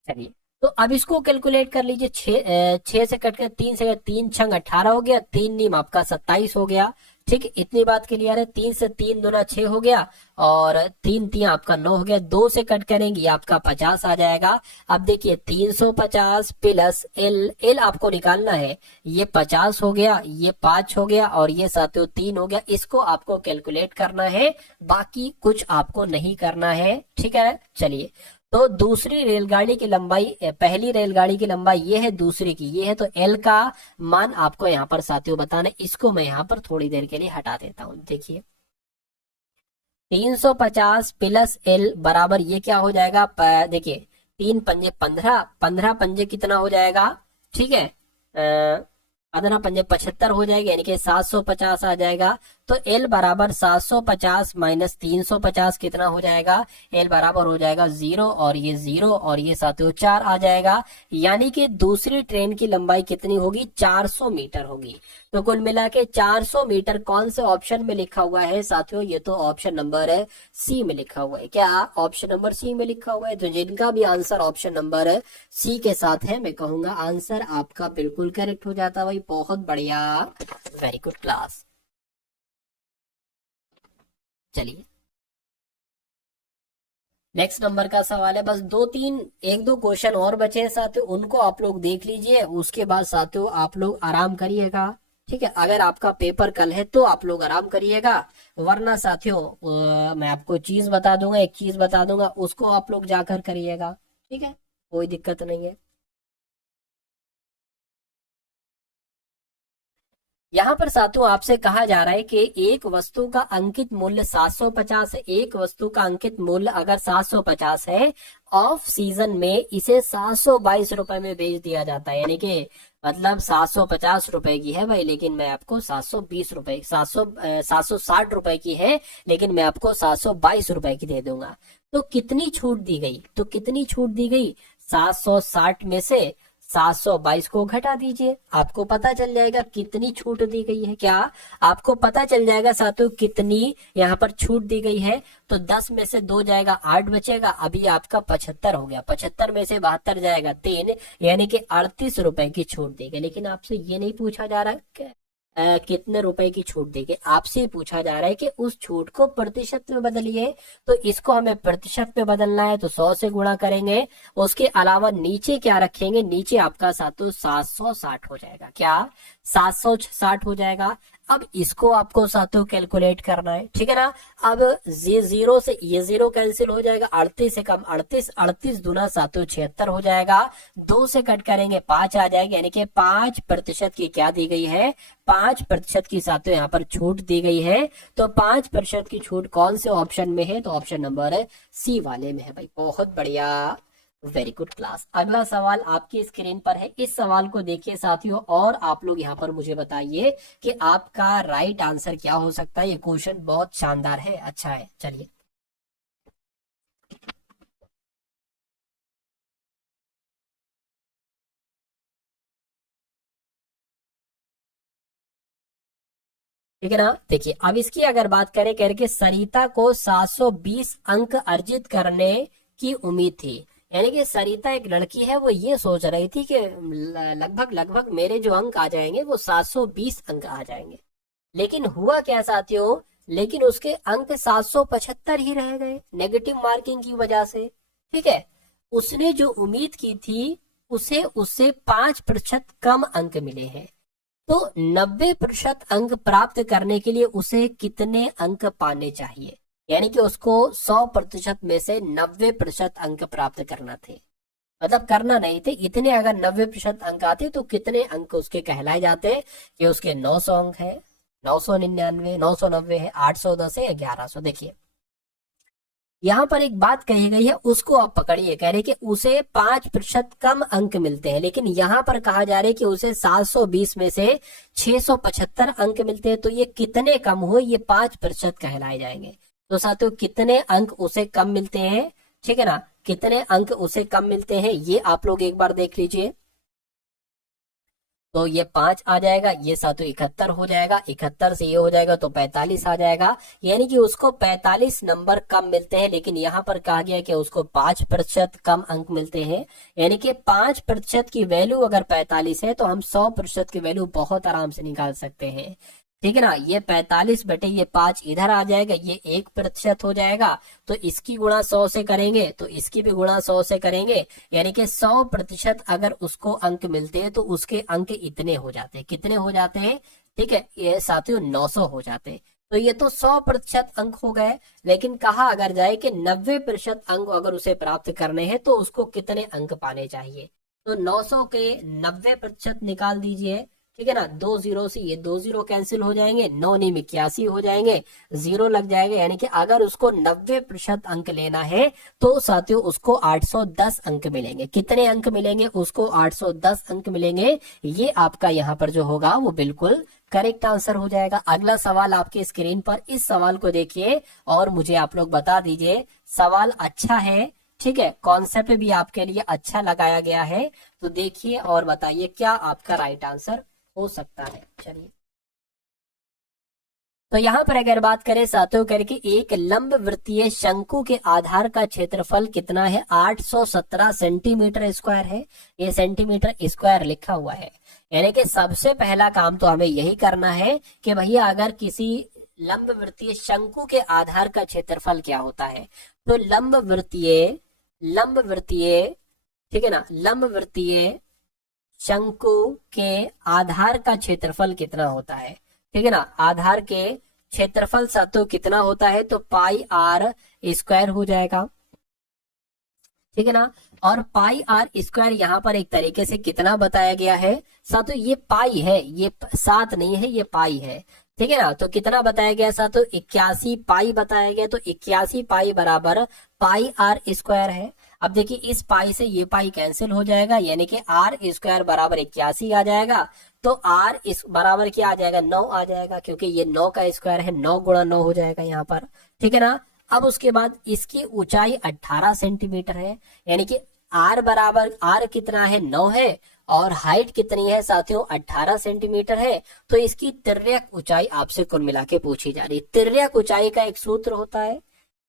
चलिए तो अब इसको कैलकुलेट कर लीजिए। 6 से कट कर 3 से, 3 छंग 18 हो गया, 3 नीम आपका 27 हो गया। ठीक है, इतनी बात क्लियर है। 3 से 3 दूना 6 हो गया और 3 3 आपका 9 हो गया। 2 से कट करेंगे आपका 50 आ जाएगा। अब देखिए 350 प्लस एल, एल आपको निकालना है। ये 50 हो गया, ये 5 हो गया और ये साथियों 3 हो गया। इसको आपको कैलकुलेट करना है, बाकी कुछ आपको नहीं करना है, ठीक है। चलिए तो दूसरी रेलगाड़ी की लंबाई, पहली रेलगाड़ी की लंबाई ये है, दूसरी की ये है। तो एल का मान आपको यहाँ पर साथियों बताना है। इसको मैं यहाँ पर थोड़ी देर के लिए हटा देता हूँ। देखिए 350 प्लस एल बराबर ये क्या हो जाएगा, देखिए 3 पंजे 15, 15 पंजे कितना हो जाएगा, ठीक है, 15 पंजे 75 हो जाएगा, यानी कि 750 आ जाएगा। तो एल बराबर 750 माइनस 350 कितना हो जाएगा, एल बराबर हो जाएगा 0 और ये 0 और ये साथियों 4 आ जाएगा। यानी कि दूसरी ट्रेन की लंबाई कितनी होगी, 400 मीटर होगी। तो कुल मिला के 400 मीटर कौन से ऑप्शन में लिखा हुआ है साथियों, ये तो ऑप्शन नंबर सी में लिखा हुआ है। क्या ऑप्शन नंबर सी में लिखा हुआ है। तो जिनका भी आंसर ऑप्शन नंबर सी के साथ है, मैं कहूंगा आंसर आपका बिल्कुल करेक्ट हो जाता है भाई। बहुत बढ़िया, वेरी गुड क्लास। चलिए नेक्स्ट नंबर का सवाल है। बस 2-3 1-2 क्वेश्चन और बचे हैं साथियों, उनको आप लोग देख लीजिए। उसके बाद साथियों आप लोग आराम करिएगा, ठीक है। अगर आपका पेपर कल है तो आप लोग आराम करिएगा, वरना साथियों मैं आपको चीज बता दूंगा, एक चीज बता दूंगा, उसको आप लोग जाकर करिएगा, ठीक है, कोई दिक्कत नहीं है। यहाँ पर साथियों आपसे कहा जा रहा है कि एक वस्तु का अंकित मूल्य 750 है। एक वस्तु का अंकित मूल्य अगर 750 है, ऑफ सीजन में इसे 722 रुपए में बेच दिया जाता है। यानी कि मतलब 750 रुपए की है भाई, लेकिन मैं आपको 720 रुपए, 760 रुपए की है, लेकिन मैं आपको 722 रुपए की दे दूंगा। तो कितनी छूट दी गई, तो कितनी छूट दी गई, 760 में से 722 को घटा दीजिए, आपको पता चल जाएगा कितनी छूट दी गई है। क्या आपको पता चल जाएगा साथियों कितनी यहाँ पर छूट दी गई है? तो 10 में से 2 जाएगा, 8 बचेगा। अभी आपका 75 हो गया, 75 में से 72 जाएगा 3, यानी कि 38 रुपए की छूट दी गई। लेकिन आपसे ये नहीं पूछा जा रहा कि कितने रुपए की छूट देगी, आपसे पूछा जा रहा है कि उस छूट को प्रतिशत में बदलिए। तो इसको हमें प्रतिशत में बदलना है, तो 100 से गुणा करेंगे। उसके अलावा नीचे क्या रखेंगे? नीचे आपका साथियों 760 हो जाएगा। क्या 760 हो जाएगा? अब इसको आपको साथियों कैलकुलेट करना है, ठीक है ना। अब जीरो से ये जीरो कैंसिल हो जाएगा, 38 से कम 38, 38 दूना साथियों 76 हो जाएगा। 2 से कट करेंगे 5 आ जाएगा, यानी कि 5% की क्या दी गई है? 5% की साथियों यहाँ पर छूट दी गई है। तो 5% की छूट कौन से ऑप्शन में है? तो ऑप्शन नंबर सी वाले में है भाई। बहुत बढ़िया, वेरी गुड क्लास। अगला सवाल आपकी स्क्रीन पर है, इस सवाल को देखिए साथियों, और आप लोग यहाँ पर मुझे बताइए कि आपका राइट आंसर क्या हो सकता है। ये क्वेश्चन बहुत शानदार है, अच्छा है। चलिए ठीक है ना। देखिए अब इसकी अगर बात करें, कह रहे कि सरिता को 720 अंक अर्जित करने की उम्मीद थी। यानी कि सरिता एक लड़की है, वो ये सोच रही थी कि लगभग लगभग मेरे जो अंक आ जाएंगे वो 720 अंक आ जाएंगे। लेकिन हुआ क्या साथियों? लेकिन उसके अंक 775 ही रह गए, नेगेटिव मार्किंग की वजह से। ठीक है, उसने जो उम्मीद की थी उसे उससे 5% कम अंक मिले हैं। तो 90% अंक प्राप्त करने के लिए उसे कितने अंक पाने चाहिए? यानी कि उसको 100% में से 90% अंक प्राप्त करना थे, मतलब करना नहीं थे, इतने अगर 90% अंक आते तो कितने अंक उसके कहलाए जाते? कि उसके 900 अंक है, 999, 990 है, 810 है या 1100। देखिए यहाँ पर एक बात कही गई है, उसको आप पकड़िए। कह रहे कि उसे 5% कम अंक मिलते हैं, लेकिन यहाँ पर कहा जा रहा है कि उसे 720 में से 675 अंक मिलते हैं। तो ये कितने कम हुए? ये 5% कहलाए जाएंगे। तो साथियों कितने अंक उसे कम मिलते हैं? ठीक है ना, कितने अंक उसे कम मिलते हैं ये आप लोग एक बार देख लीजिए। तो ये 5 आ जाएगा, ये सातों 71 हो जाएगा, 71 से ये हो जाएगा तो 45 आ जाएगा। यानी कि उसको 45 नंबर कम मिलते हैं। लेकिन यहाँ पर कहा गया कि उसको 5% कम अंक मिलते हैं। यानी कि 5% की वैल्यू अगर 45 है तो हम 100% की वैल्यू बहुत आराम से निकाल सकते हैं। ठीक है ना, ये 45 बटे ये 5 इधर आ जाएगा, ये 1% हो जाएगा। तो इसकी गुणा 100 से करेंगे तो इसकी भी गुणा 100 से करेंगे, यानी कि 100% अगर उसको अंक मिलते हैं तो उसके अंक इतने हो जाते हैं। कितने हो जाते हैं? ठीक है, ये साथियों 900 हो जाते हैं। तो ये तो 100% अंक हो गए। लेकिन कहा अगर जाए कि 90% अंक अगर उसे प्राप्त करने हैं तो उसको कितने अंक पाने चाहिए? तो 900 के 90% निकाल दीजिए। ठीक है ना, 2 जीरो से ये 2 जीरो कैंसिल हो जाएंगे, 9 नहीं 81 हो जाएंगे, जीरो लग जाएगा। यानी कि अगर उसको 90% अंक लेना है तो साथियों उसको 810 अंक मिलेंगे। कितने अंक मिलेंगे? उसको 810 अंक मिलेंगे। ये आपका यहाँ पर जो होगा वो बिल्कुल करेक्ट आंसर हो जाएगा। अगला सवाल आपके स्क्रीन पर, इस सवाल को देखिए और मुझे आप लोग बता दीजिए। सवाल अच्छा है, ठीक है, कॉन्सेप्ट भी आपके लिए अच्छा लगाया गया है। तो देखिए और बताइए क्या आपका राइट आंसर हो सकता है। चलिए तो यहाँ पर अगर बात करें साथियों, करके एक लंब वृत्तीय शंकु के आधार का क्षेत्रफल कितना है? 817 सेंटीमीटर स्क्वायर है। ये सेंटीमीटर स्क्वायर लिखा हुआ है। यानी कि सबसे पहला काम तो हमें यही करना है कि भैया अगर किसी लंब वृत्तीय शंकु के आधार का क्षेत्रफल क्या होता है, तो लंब वृत्तीय ठीक है ना, लंब वृत्तीय शंकु के आधार का क्षेत्रफल कितना होता है? ठीक है ना, आधार के क्षेत्रफल साथियों कितना होता है? तो पाई आर स्क्वायर हो जाएगा। ठीक है ना, और पाई आर स्क्वायर यहाँ पर एक तरीके से कितना बताया गया है साथियों? ये पाई है, ये 7 नहीं है, ये पाई है। ठीक है ना, तो कितना बताया गया साथियों? 81 पाई बताया गया। तो 81 पाई बराबर पाई आर स्क्वायर है। अब देखिए इस पाई से ये पाई कैंसिल हो जाएगा, यानी कि आर स्क्वायर बराबर 81 आ जाएगा। तो आर इस बराबर क्या आ जाएगा? 9 आ जाएगा, क्योंकि ये 9 का स्क्वायर है, 9 गुणा 9 हो जाएगा यहाँ पर। ठीक है ना, अब उसके बाद इसकी ऊंचाई 18 सेंटीमीटर है। यानी कि आर बराबर, आर कितना है? 9 है, और हाइट कितनी है साथियों, 18 सेंटीमीटर है। तो इसकी तिर्यक ऊंचाई आपसे कुल मिला के पूछी जा रही है। तिर्यक ऊंचाई का एक सूत्र होता है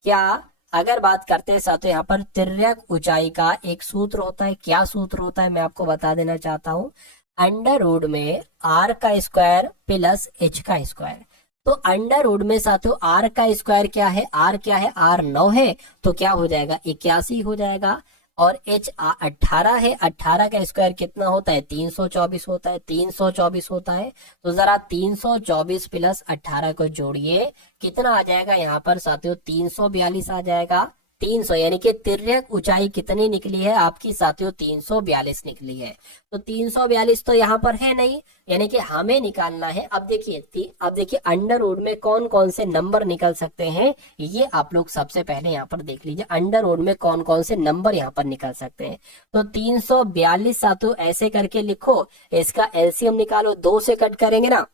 क्या, अगर बात करते हैं साथियों यहाँ पर तिर्यक ऊंचाई का एक सूत्र होता है, क्या सूत्र होता है मैं आपको बता देना चाहता हूँ। अंडर रूट में आर का स्क्वायर प्लस एच का स्क्वायर। तो अंडर रूट में साथियों आर का स्क्वायर क्या है, आर क्या है, आर 9 है, तो क्या हो जाएगा 81 हो जाएगा। और एच 18 है, 18 का स्क्वायर कितना होता है, 324 होता है, 324 होता है। तो जरा 324 प्लस 18 को जोड़िए, कितना आ जाएगा यहाँ पर साथियों, 342 आ जाएगा। 300 यानी कि तिर्यक ऊंचाई कितनी निकली है आपकी साथियों, 342 निकली है। तो 342 तो यहाँ पर है नहीं, यानी कि हमें निकालना है। अब देखिए अंडर रूट में कौन कौन से नंबर निकल सकते हैं, ये आप लोग सबसे पहले यहाँ पर देख लीजिए। अंडर रूट में कौन कौन से नंबर यहाँ पर निकल सकते हैं। तो 342 साथियों ऐसे करके लिखो, इसका एलसीएम निकालो, 2 से कट करेंगे ना,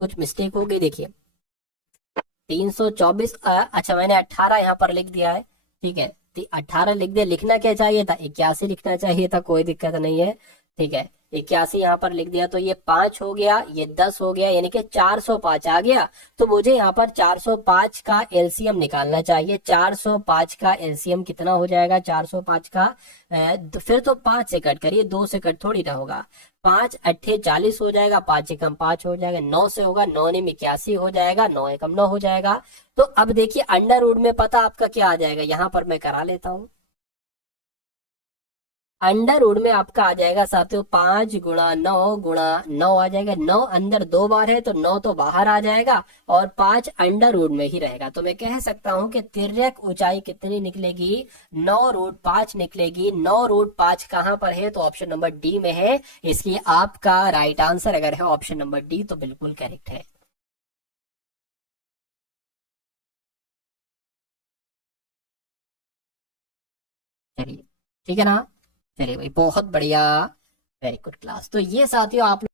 कुछ मिस्टेक हो गई देखिए। 324, अच्छा मैंने 18 यहाँ पर लिख दिया है, ठीक है, 18 लिख दिया। लिखना क्या चाहिए था, 81 लिखना चाहिए था, कोई दिक्कत नहीं है, ठीक है। 81 यहाँ पर लिख दिया, तो ये 5 हो गया, ये 10 हो गया, यानी कि 405 आ गया। तो मुझे यहाँ पर 405 का एलसीएम निकालना चाहिए। 405 का एलसीएम कितना हो जाएगा, 405 का फिर तो 5 से कट करिए, 2 से कट थोड़ी ना होगा। 5 अट्ठे 40 हो जाएगा, 5 एकम 5 हो जाएगा, 9 से होगा, 9 ने 81 हो जाएगा, 9 एकम 9 हो जाएगा। तो अब देखिए अंडर रूट में पता आपका क्या आ जाएगा, यहाँ पर मैं करा लेता हूँ। अंडर रूट में आपका आ जाएगा साथियों 5 गुणा 9 गुणा 9 आ जाएगा। 9 अंदर 2 बार है तो 9 तो बाहर आ जाएगा, और 5 अंडर रूट में ही रहेगा। तो मैं कह सकता हूं कि तिर्यक ऊंचाई कितनी निकलेगी, 9 रूट 5 निकलेगी। 9 रूट 5 कहां पर है, तो ऑप्शन नंबर डी में है। इसलिए आपका राइट आंसर अगर है ऑप्शन नंबर डी, तो बिल्कुल करेक्ट है। चलिए ठीक है ना, चलिए भाई बहुत बढ़िया, वेरी गुड क्लास। तो ये साथियों आप